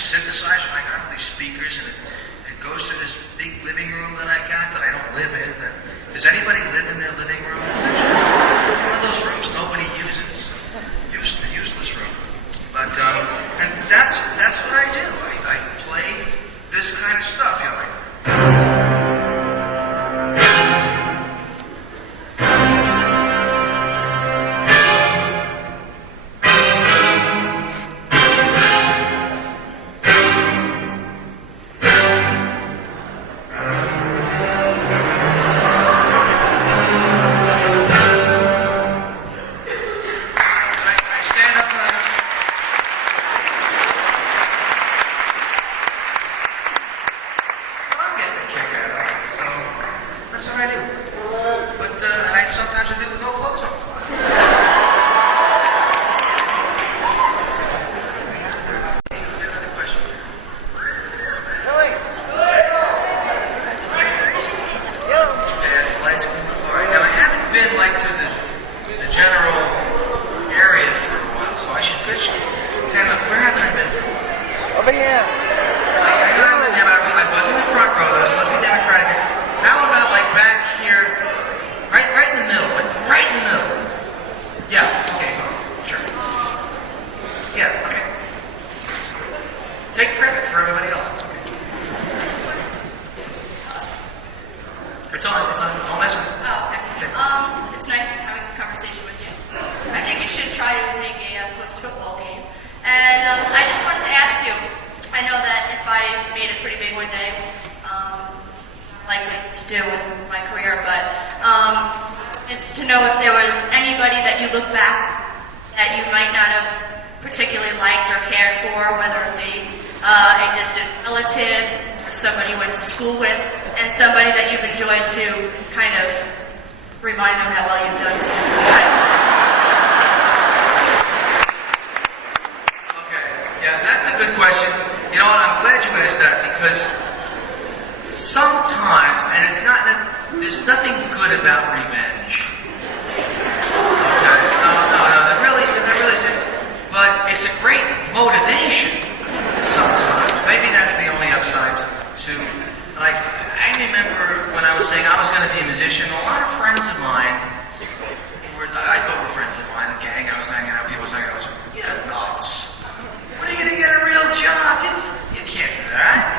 synthesizer, and I got all these speakers, and it goes to this big living room that I got that I don't live in. Does anybody live in their living room? One of those rooms nobody uses. The useless room. But, and that's what I do. I play this kind of stuff, you know, like... I stand up and I'm getting a kick out of it, so that's what I do. But and sometimes I do it with no clothes on. Another question. Okay, as the lights come on. All right, now I haven't been like to the general area for a while, so I should kind of, where haven't I been for a while? Over here. I know I've been here, but I was in the front row, though, so let's be democratic. How about like back here, right in the middle, like right in the middle? Yeah, okay, fine, sure. Yeah, okay. Take credit for everybody else, it's okay. It's on, don't mess with it. Oh, okay. It's nice having this conversation with you. I think you should try to make a post-football game. And I just wanted to ask you, I know that if I made it pretty big one day, likely to do with my career, but it's to know if there was anybody that you look back that you might not have particularly liked or cared for, whether it be a distant relative or somebody you went to school with, and somebody that you've enjoyed to kind of remind them how well you've done to Okay, yeah, that's a good question. You know what, I'm glad you asked that because sometimes, and it's not that there's nothing good about revenge. Okay, no, there really isn't. But it's a great motivation sometimes. Maybe that's the only upside to like, I remember when I was saying I was going to be a musician, a lot of friends of mine, I thought were friends of mine, a gang I was hanging out, people was hanging out, you're nuts. When are you going to get a real job? You can't do that.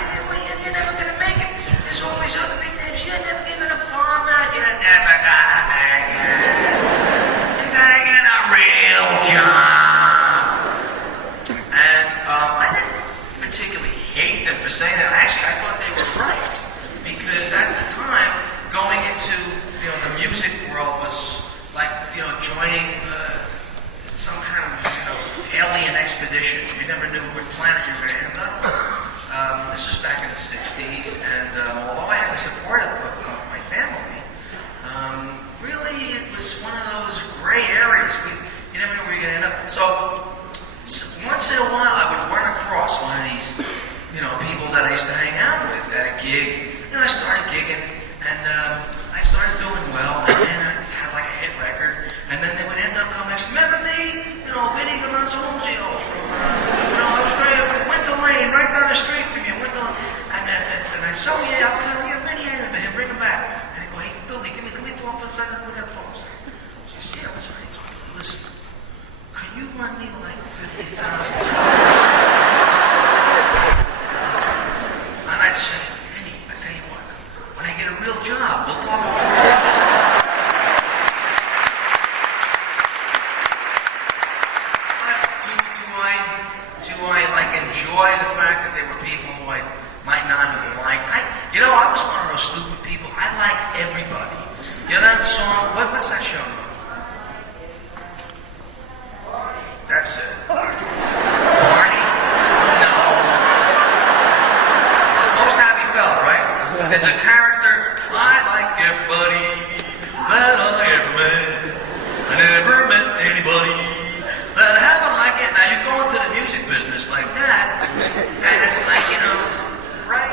You're never going to make it. There's all these other big names. You're never giving a bomb out. You're never going to make it. You got to get a real job. And I didn't particularly hate them for saying that. Actually, I thought they were right. Because at the time, going into the music world was like joining some kind of alien expedition. You never knew what planet you were going to end up on. This was back in the 60s, and although I had the support of my family, really it was one of those gray areas. You never knew where you're going to end up. So once in a while, I would run across one of these people that I used to hang out with at a gig. I started gigging, and I started doing well, and then I had like a hit record, and then they would end up coming and say, remember me? Vinny Gamanzonzios from, I was right at Winter Lane, right down the street from you, Winter Lane. And I said, oh yeah, Vinny, I remember him, bring him back. And I go, hey, Billy, can we talk for a second? We're going to pause. She says, yeah, what's right? Listen, can you lend me like $50,000? And I'd say, Vinny, I tell you what, when I get a real job, we'll talk about it. Do I like enjoy the fact that there were people who I might not have liked? I was one of those stupid people. I liked everybody. You know that song? What's that show? That's it. Barney? No. It's the Most Happy Fella, right? There's a character. I like everybody that I ever met. I never met anybody that happened like it. Now you go into the music business like that, and it's like, right?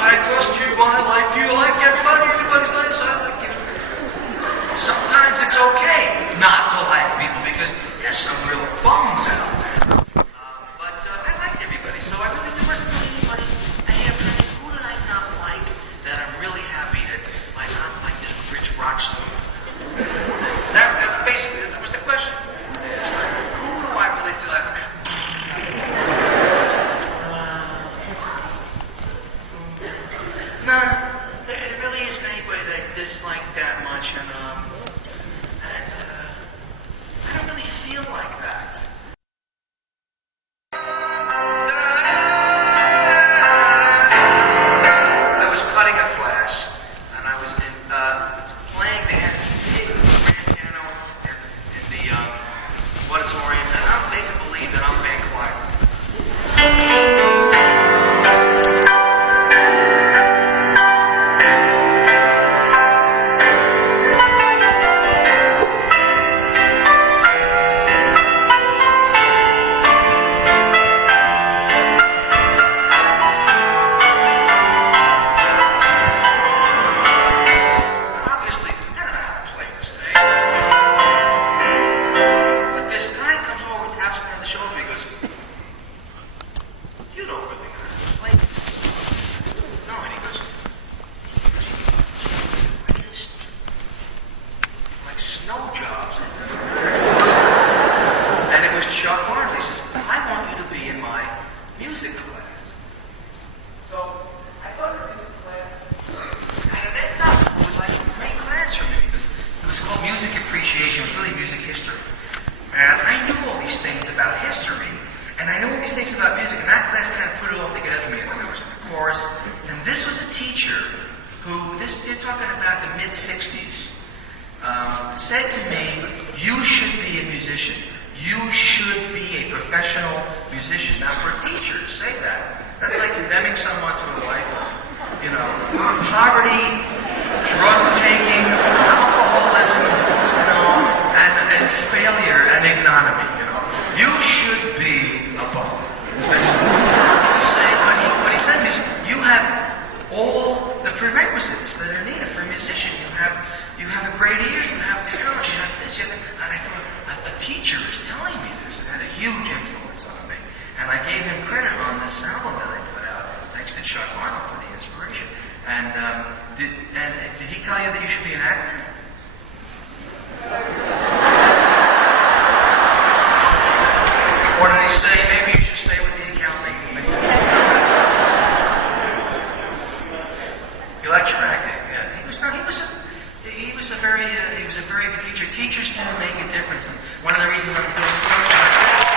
I trust you, I like you, I like everybody, everybody's nice, I like you. Sometimes sometimes it's okay not to like people because there's some real bums out there. But I liked everybody, so there wasn't really anybody. I am trying to think, who did I not like that I'm really happy that I not like this rich rock star? That basically that was the question. It's like, who do I really feel like? Nah, there really isn't anybody that I dislike that much, and I don't really feel like that. I was cutting a class, and I was playing the grand piano in the auditorium, and I'm made to believe that I'm Van Clyde. Obviously, I don't know how to play this thing. But this guy comes over and taps me on the shoulder and he goes, "You don't really know how to play this." No, and he goes, "Greatest, like snow jobs." And it was Chuck Arnold. He says, "I want you to be in my music class." So I go to the music class, and it ends up, it was like a great class for me because it was called Music Appreciation. It was really music history. And I knew all these things about history, and I knew all these things about music, and that class kind of put it all together for me. And then I was in the chorus, and this was a teacher who, you're talking about the mid-60s, said to me, "You should be a musician. You should be a professional musician." Now, for a teacher to say that, that's like condemning someone to a life of, poverty, drug taking, alcoholism, and failure and ignominy. You should be a bum. That's basically what he was saying. But he said, "You have all the prerequisites that are needed for a musician. You have a great ear. You have talent. You have this. You have that." And I thought, a teacher is telling me this. It had a huge influence on me. And I gave him credit on this album that I put out, thanks to Chuck Arnold for the inspiration. And did he tell you that you should be an actor? Or did he say maybe you should stay with the accounting? You liked your acting, yeah. He was a very good teacher. Teachers do make a difference. And one of the reasons I'm doing something like this.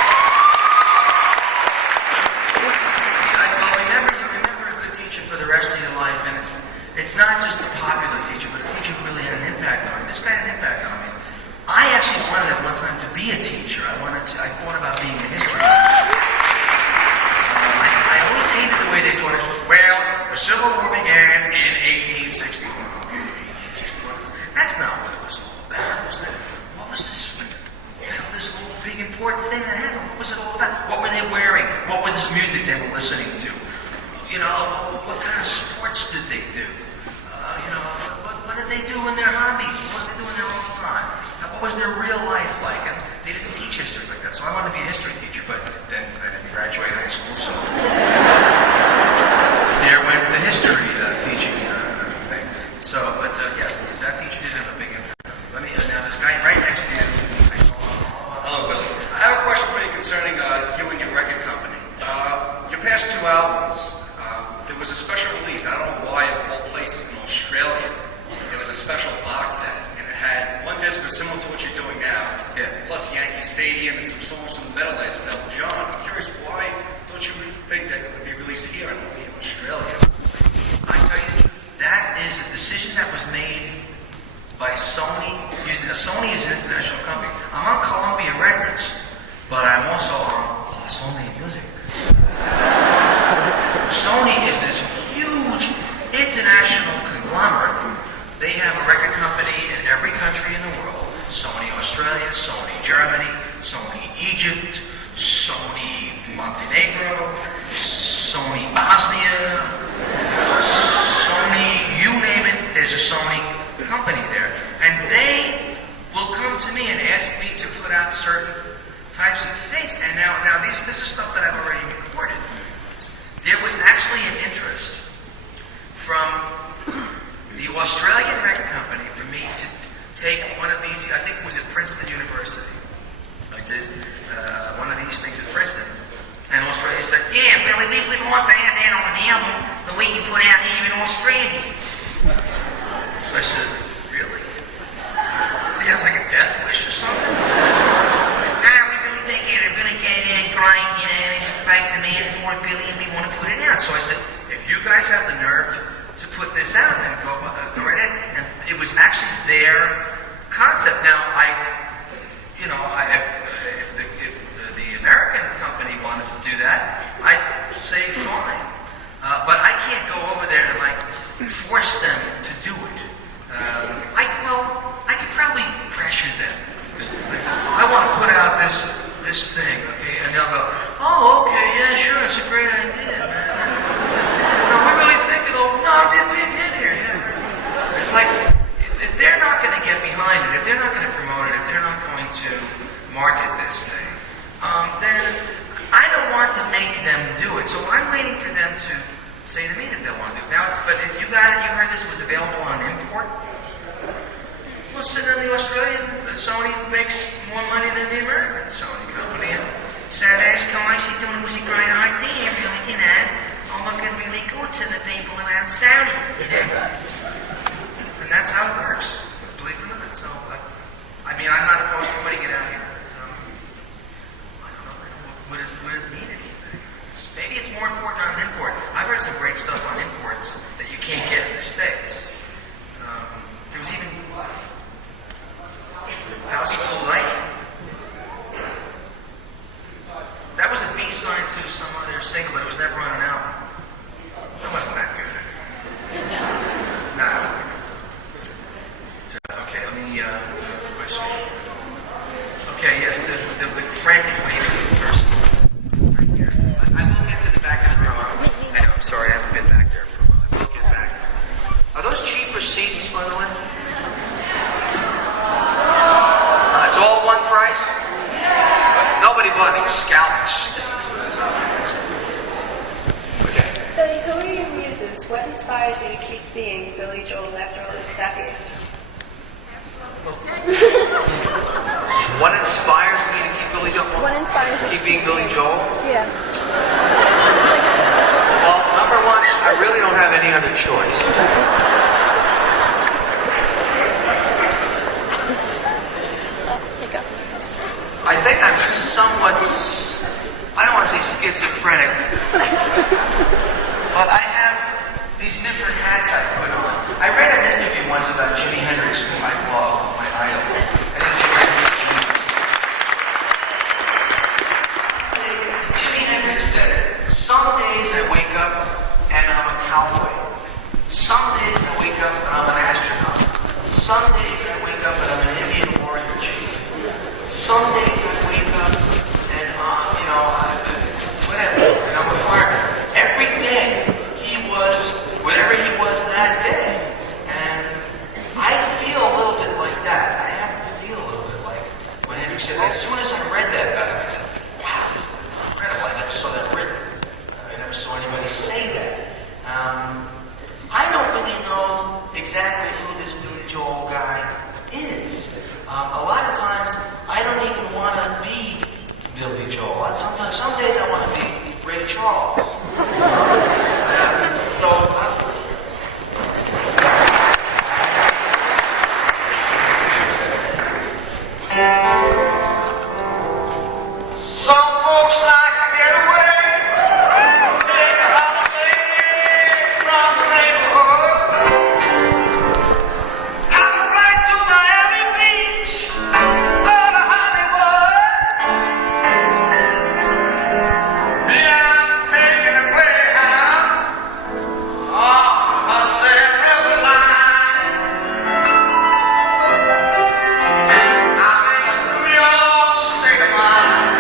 You remember a good teacher for the rest of your life, and it's not just a popular teacher, but a teacher who really had an impact on me. This guy had an impact on me. I actually wanted at one time to be a teacher. I thought about being a history teacher. I always hated the way they taught us. Well, the Civil War began in 1861. Okay, 1861. That's not what it was all about. What was this whole big important thing that happened? What was it all about? What were they wearing? What was this music they were listening to? What kind of sports did they do? What did they do in their hobbies? What did they do in their own time? What was their real life like? And they didn't teach history like that. So I wanted to be a history teacher, but then I didn't graduate high school, so there went the history teaching thing. So, but yes, that teacher did have a big impact. Now this guy right next to you. Hello, Billy. I have a question for you concerning you and your record company. Your past two albums, there was a special release. I don't know why, of all places in Australia. It was a special box set, and it had one disc was similar to what you're doing now, plus Yankee Stadium and some songs from the Metalheads with Elton John. I'm curious, why don't you think that it would be released here and only in Australia? I tell you the truth, that is a decision that was made by Sony. Sony is an international company. I'm on Columbia Records, but I'm also on Sony Music. Sony is this huge international conglomerate. They have a record company in every country in the world. Sony Australia, Sony Germany, Sony Egypt, Sony Montenegro, Sony Bosnia, Sony, you name it, there's a Sony company there. And they certain types of things. And now this is stuff that I've already recorded. There was actually an interest from the Australian record company for me to take one of these. I think it was at Princeton University. I did one of these things at Princeton. And Australia said, yeah, Billy, we'd like to have that on an album that we can put out here in Australia. So I said, really? Do you have like a death wish or something? Nah, we really think it really get great, you know, there's a big demand for it, Billy, and we want to put it out. So I said, if you guys have the nerve to put this out, then go right ahead. And it was actually their concept. Now, if the American company wanted to do that, I'd say fine. But I can't go over there and like force them to do it. I could probably pressure them. I want to put out this thing, okay? And they'll go, oh, okay, yeah, sure, it's a great idea, man. No, we really think it'll be a big hit here, yeah. It's like, if they're not going to get behind it, if they're not going to promote it, if they're not going to market this thing, then I don't want to make them do it. So I'm waiting for them to say to me that they'll want to do it. Now, but if you got it, you heard this was available on import. Well, so then the Australian Sony makes more money than the American Sony company. And so those guys who thought it was a great idea, really, you know, are looking really good to the people around Saudi, you know. And that's how it works, believe it or not. So, I mean, I'm not opposed to putting it out here. I don't know, would it mean anything? Maybe it's more important on an import. I've heard some great stuff on imports that you can't get in the States. There was even House of Light. That was a B-side to some other single, but it was never on an album. That wasn't that good. Nah, it wasn't that good. Okay, let me question. Okay, yes, the frantic waving person. Right here. I will get to the back of the room. I know, I'm sorry, I haven't been back there for a while. I will get back. Are those cheaper seats, by the way? It's all one price? Nobody bought any scalp sticks. Okay. Billy, who are your muses? What inspires you to keep being Billy Joel after all these decades? What inspires me to keep Billy Joel? What inspires you? Keep being Billy Joel? Yeah. Well, number one, I really don't have any other choice. I think I'm somewhat, I don't want to say schizophrenic, but I have these different hats I put on. I read an interview once about Jimi Hendrix, whom I love, my idol. I think Jimi Hendrix said, some days I wake up and I'm a cowboy. Some days I wake up and I'm an astronaut. Some days I wake up and I'm an Indian warrior chief. Some days I wake up and, whatever, and I'm a fireman. Every day he was whatever he was that day. And I feel a little bit like that. I happen to feel a little bit like when Hendrix said that. As soon as I read that about him, I said, wow, this is incredible. I never saw that written. I never saw anybody say that. I don't really know exactly who this Billy Joel guy is. A lot of times, I don't even want to be Billy Joel. Some days I want to be Ray Charles. Some folks like to get away, take a holiday from the neighborhood. Have a flight to Miami Beach or to Hollywood. Yeah, I'm taking a Greyhound off the Hudson River line. I'm in a New York state of mind.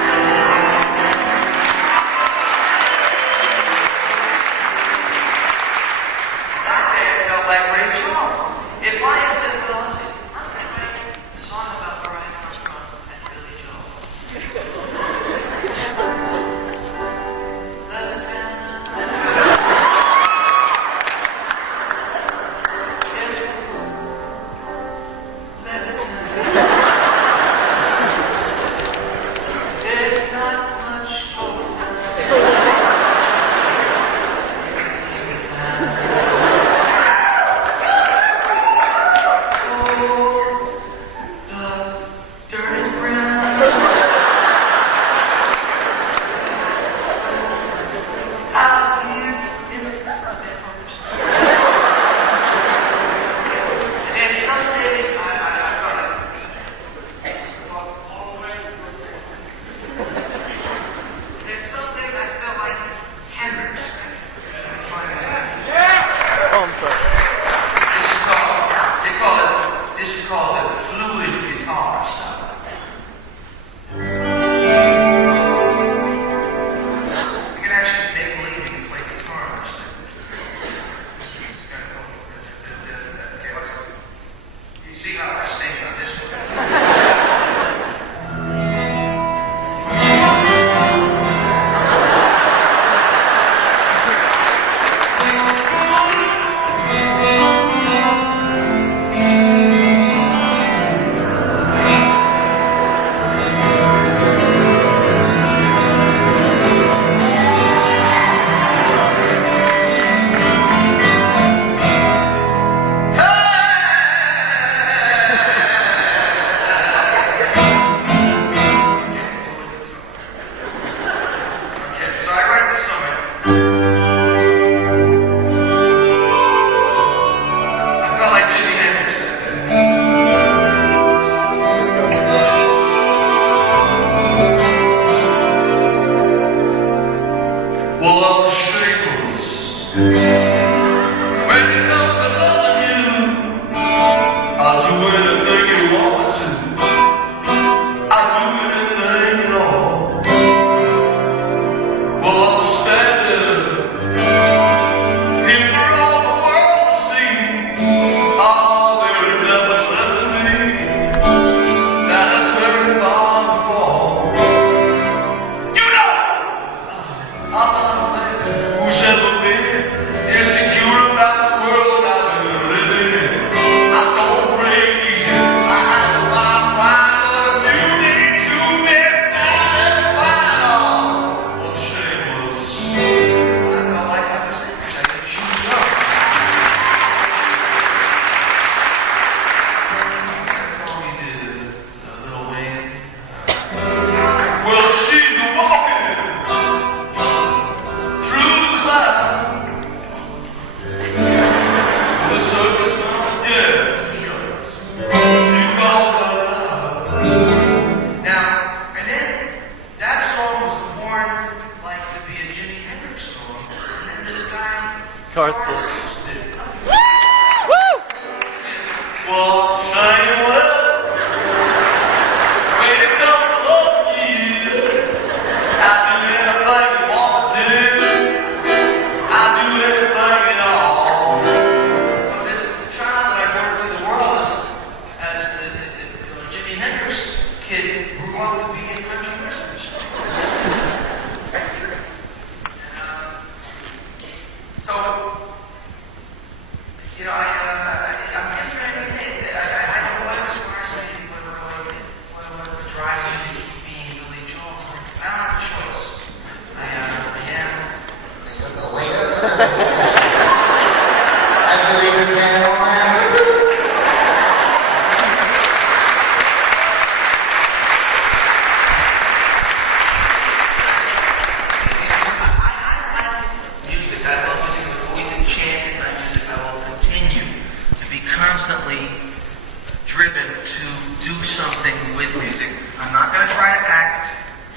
Cart books. Well, shine well. Way to come up here. I do anything you want to do. I do anything at all. So this child that I brought to the world as the Jimi Hendrix kid grew up to be a country western star. So, you know, I'm different every day. I know what inspires me, what drives me to keep being Billy Joel. I don't have a choice. I am. I believe in man on that. Music. I love music. I've always enchanted by music. I will continue to be constantly driven to do something with music. I'm not going to try to act.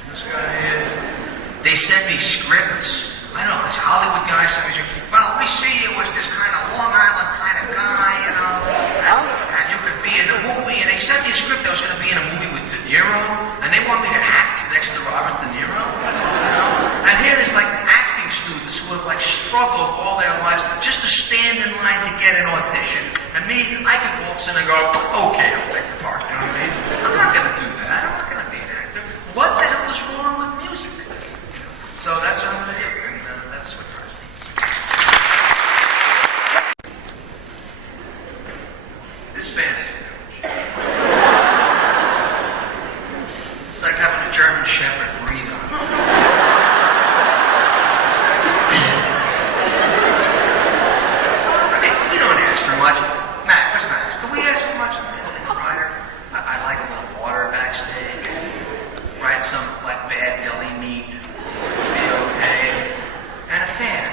This guy here. They send me scripts. I don't know, this Hollywood guy sent me scripts. Well, we see you as this kind of Long Island kind of guy, you know, and you could be in a movie. And they sent me a script that was going to be in a movie with De Niro, and they want me to act next to Robert De Niro. You know? And here there's like acting students who have like struggled all their lives just to stand in line to get an audition. And me, I could waltz in and go, okay, I'll take the part. You know what I mean? I'm not going to do that. I'm not going to be an actor. What the hell is wrong with music? So that's what I'm going to do, and that's what drives me. This fan isn't doing shit. It's like having a German Shepherd breathe on me. I mean, we don't ask for much. Matt, where's Max? Do we ask for much in the rider? I'd like a little water backstage, right? Some like bad deli meat. Be okay. And a fan.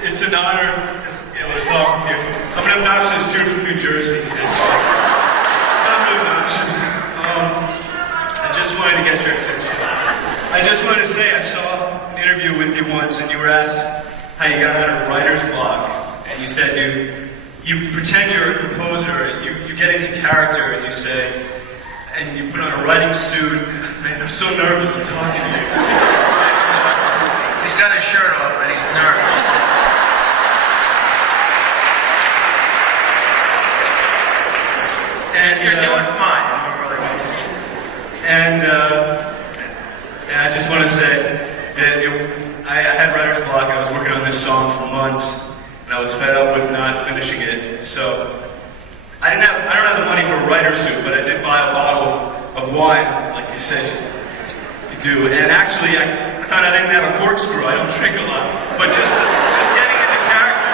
It's an honor to be able to talk with you. I'm an obnoxious dude from New Jersey. I'm obnoxious. I just wanted to get your attention. I just wanted to say I saw an interview with you once, and you were asked how you got out of writer's block, and you said you pretend you're a composer, you get into character, and you say, and you put on a writing suit. Man, I'm so nervous. I'm talking to you. He's got his shirt off and he's nervous. And you're doing fine. You're doing really good. And I just want to say that I had writer's block. I was working on this song for months, and I was fed up with not finishing it. So I don't have the money for a writer's suit, but I did buy a bottle of wine, like you said you do. And actually, I found I didn't have a corkscrew. I don't drink a lot, but just getting into character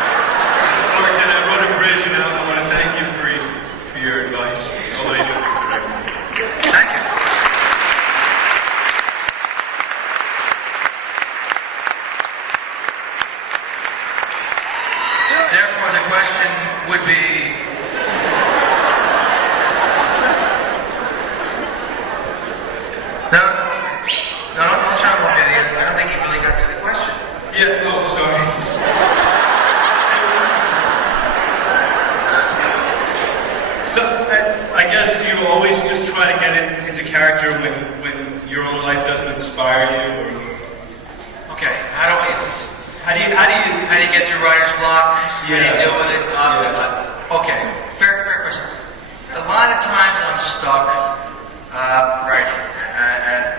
worked. And I wrote a bridge, and I want to thank you for your advice. All that you do. Thank you. Therefore, the question would be, no, don't try to look at it. I don't think you really got to the question. Yeah, oh, sorry. So, I guess do you always just try to get into character when your own life doesn't inspire you? Or... Okay, how do you get through writer's block? Yeah. How do you deal with it? Okay, fair question. A lot of times I'm stuck writing.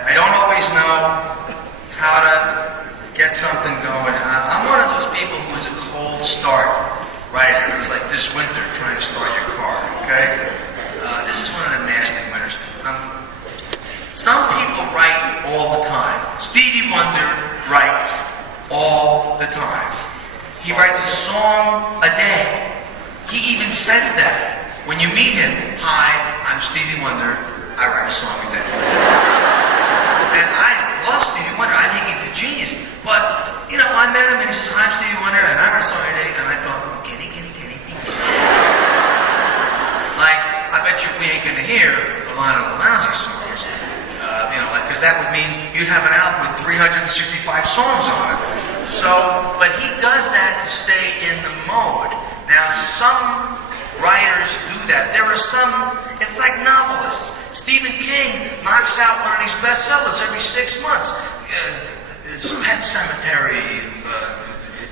I don't always know how to get something going. I'm one of those people who is a cold start writer. It's like this winter trying to start your car, okay? This is one of the nasty winters. Some people write all the time. Stevie Wonder writes all the time. He writes a song a day. He even says that. When you meet him, hi, I'm Stevie Wonder. I write a song a day. And I love Stevie Wonder. I think he's a genius. But, you know, I met him and he says, hi, I'm Stevie Wonder, and I write a song a day. And I thought, giddy. Like, I bet you we ain't going to hear a lot of the lousy songs. You know, like, because that would mean you'd have an album with 365 songs on it. So, but he does that to stay in the mode. Now, some writers do that. There are some, it's like novelists. Stephen King knocks out one of these bestsellers every 6 months. His Pet Cemetery,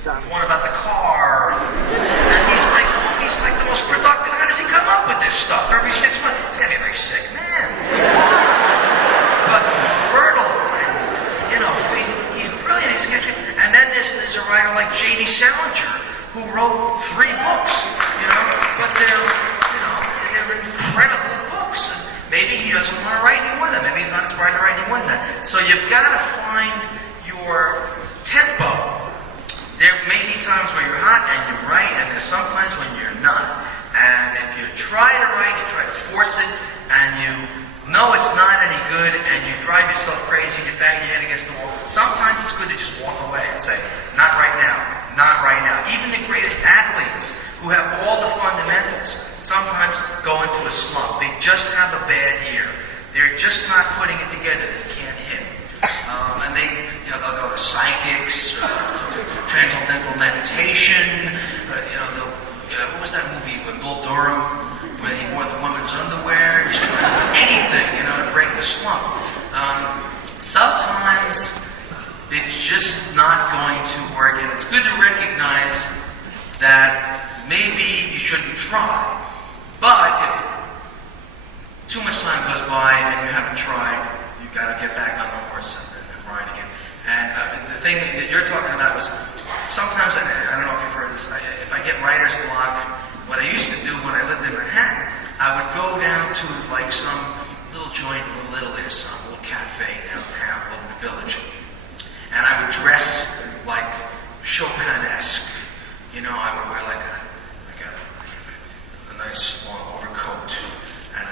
the one about the car. And he's like the most productive. How does he come up with this stuff every 6 months? He's got to be a very sick man. But fertile, and, you know, he's brilliant. And then there's a writer like J.D. Salinger, who wrote 3 books, you know, but they're incredible books. And maybe he doesn't want to write any more than that. Maybe he's not inspired to write any more than that. So you've got to find your tempo. There may be times where you're hot and you write, and there's sometimes when you're not. And if you try to write, you try to force it, and you know it's not any good, and you drive yourself crazy and you bang your head against the wall, sometimes it's good to just walk away and say, not right now. Not right now. Even the greatest athletes who have all the fundamentals sometimes go into a slump. They just have a bad year. They're just not putting it together. They can't hit. And they'll go to psychics, transcendental meditation. What was that movie with Bull Durham, where he wore the woman's underwear? He's trying to do anything, to break the slump. Sometimes it's just not going to work, and it's good to recognize that maybe you shouldn't try. But if too much time goes by and you haven't tried, you've got to get back on the horse and ride again. And the thing that you're talking about was sometimes, I don't know if you've heard this, if I get writer's block, what I used to do when I lived in Manhattan, I would go down to like some little joint in Little Italy or some little cafe downtown, in the village. And I would dress like Chopin-esque. I would wear like a nice long overcoat. And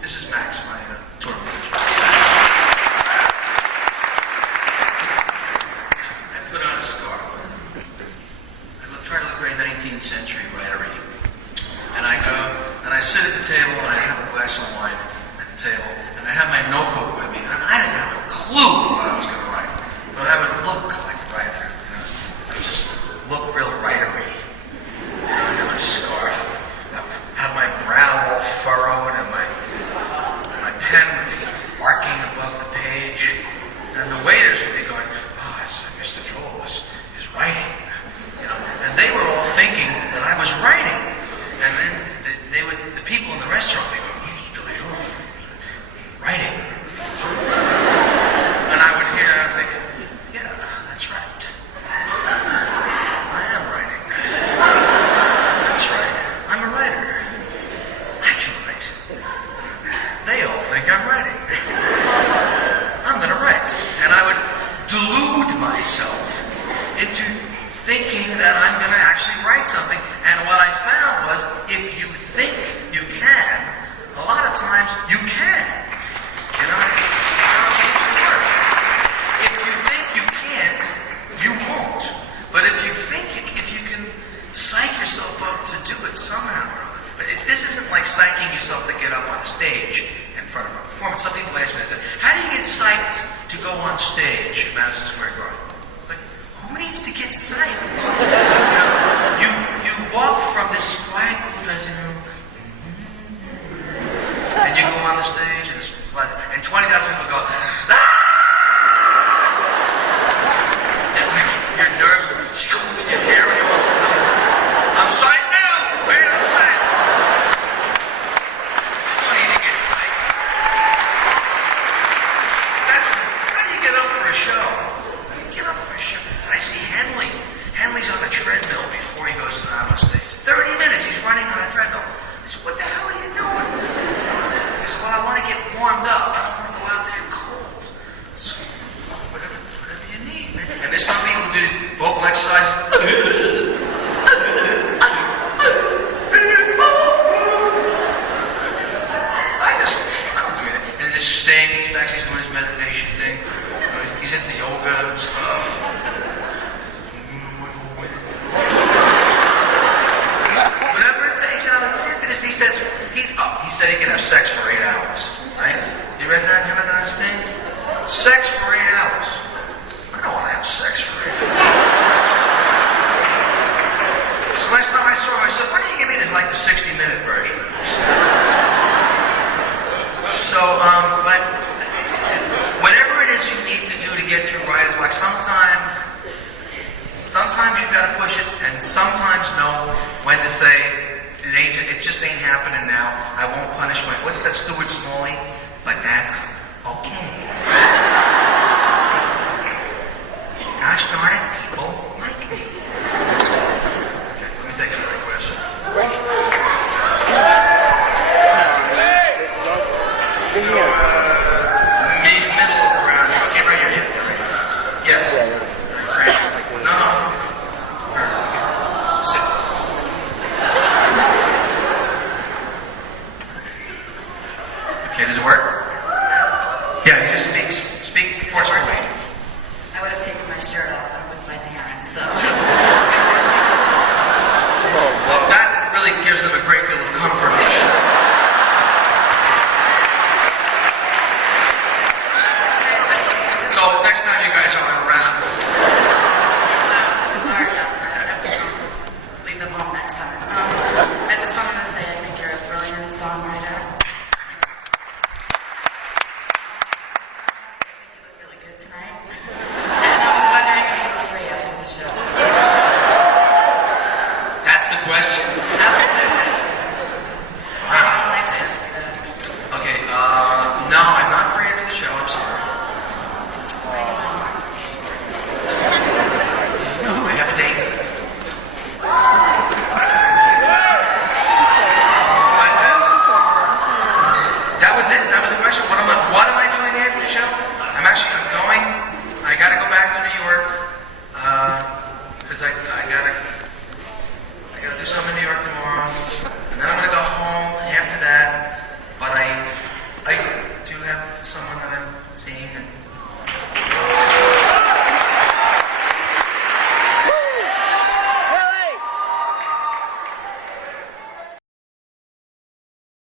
this is Max, my tour manager. I put on a scarf. I try to look very 19th century writery. And I go, and I sit at the table, and I have a glass of wine at the table, and I have my notebook with me, and I didn't have a clue what I was going to write, but I would look like a writer, I would just look real writery. I have my scarf, I would have my brow all furrowed, and my pen would be arcing above the page, and the waiters would be going, oh, it's Mr. Joel is writing. And they were all thinking that I was writing. And then the people in the restaurant, they go, Billy Joel, writing. And I would hear, I think, yeah, that's right. I am writing. That's right. I'm a writer. I can write. They all think I'm writing. I'm going to write. And I would delude myself into thinking that I'm going to actually write something. And what I found was, if you think you can, a lot of times you can. It's how it seems to work. If you think you can't, you won't. But if you think if you can psych yourself up to do it somehow or other. But this isn't like psyching yourself to get up on stage in front of a performance. Some people ask me, they say, how do you get psyched to go on stage at Madison Square Garden. It's like, who needs to get psyched? You walk from this quiet little dressing room, and you go on the stage, and 20,000 people go, ah! And like, your nerves go, and your hair goes, I'm psyched now, man, I'm psyched. You don't need to get psyched. How do you get up for a show? Get up for a show. And I see Henley. Henley's on a treadmill before he goes out on stage. 30 minutes, he's running on a treadmill. I said, what the hell are you doing? He said, well, I want to get warmed up. I don't want to go out there cold. So, whatever you need, man. And there's some people who do vocal exercise. I'm doing it. And just Sting, he's backstage doing his meditation thing. He's into yoga and stuff. Whatever it takes, he's into this. He says he said he can have sex for 8 hours. Right? You read that? You read that on Sting? Sex for 8 hours. I don't want to have sex for 8 hours. So last time I saw him, I said, why don't you give me this like the 60-minute version of this? So, but whatever it is you need to do to get through writer's block, sometimes you gotta push it, and sometimes know when to say, it just ain't happening now. I won't punish what's that Stuart Smalley? But that's okay. Gosh darn it, people like me. Okay, let me take another question. Middle around here. Okay, right here. Yeah, right here. Yes. No. Sit. Okay, does it work? Yeah, you just speak forcefully. I would have taken my shirt off. I'm with my parents, so. Well, that really gives them a great deal of comfort.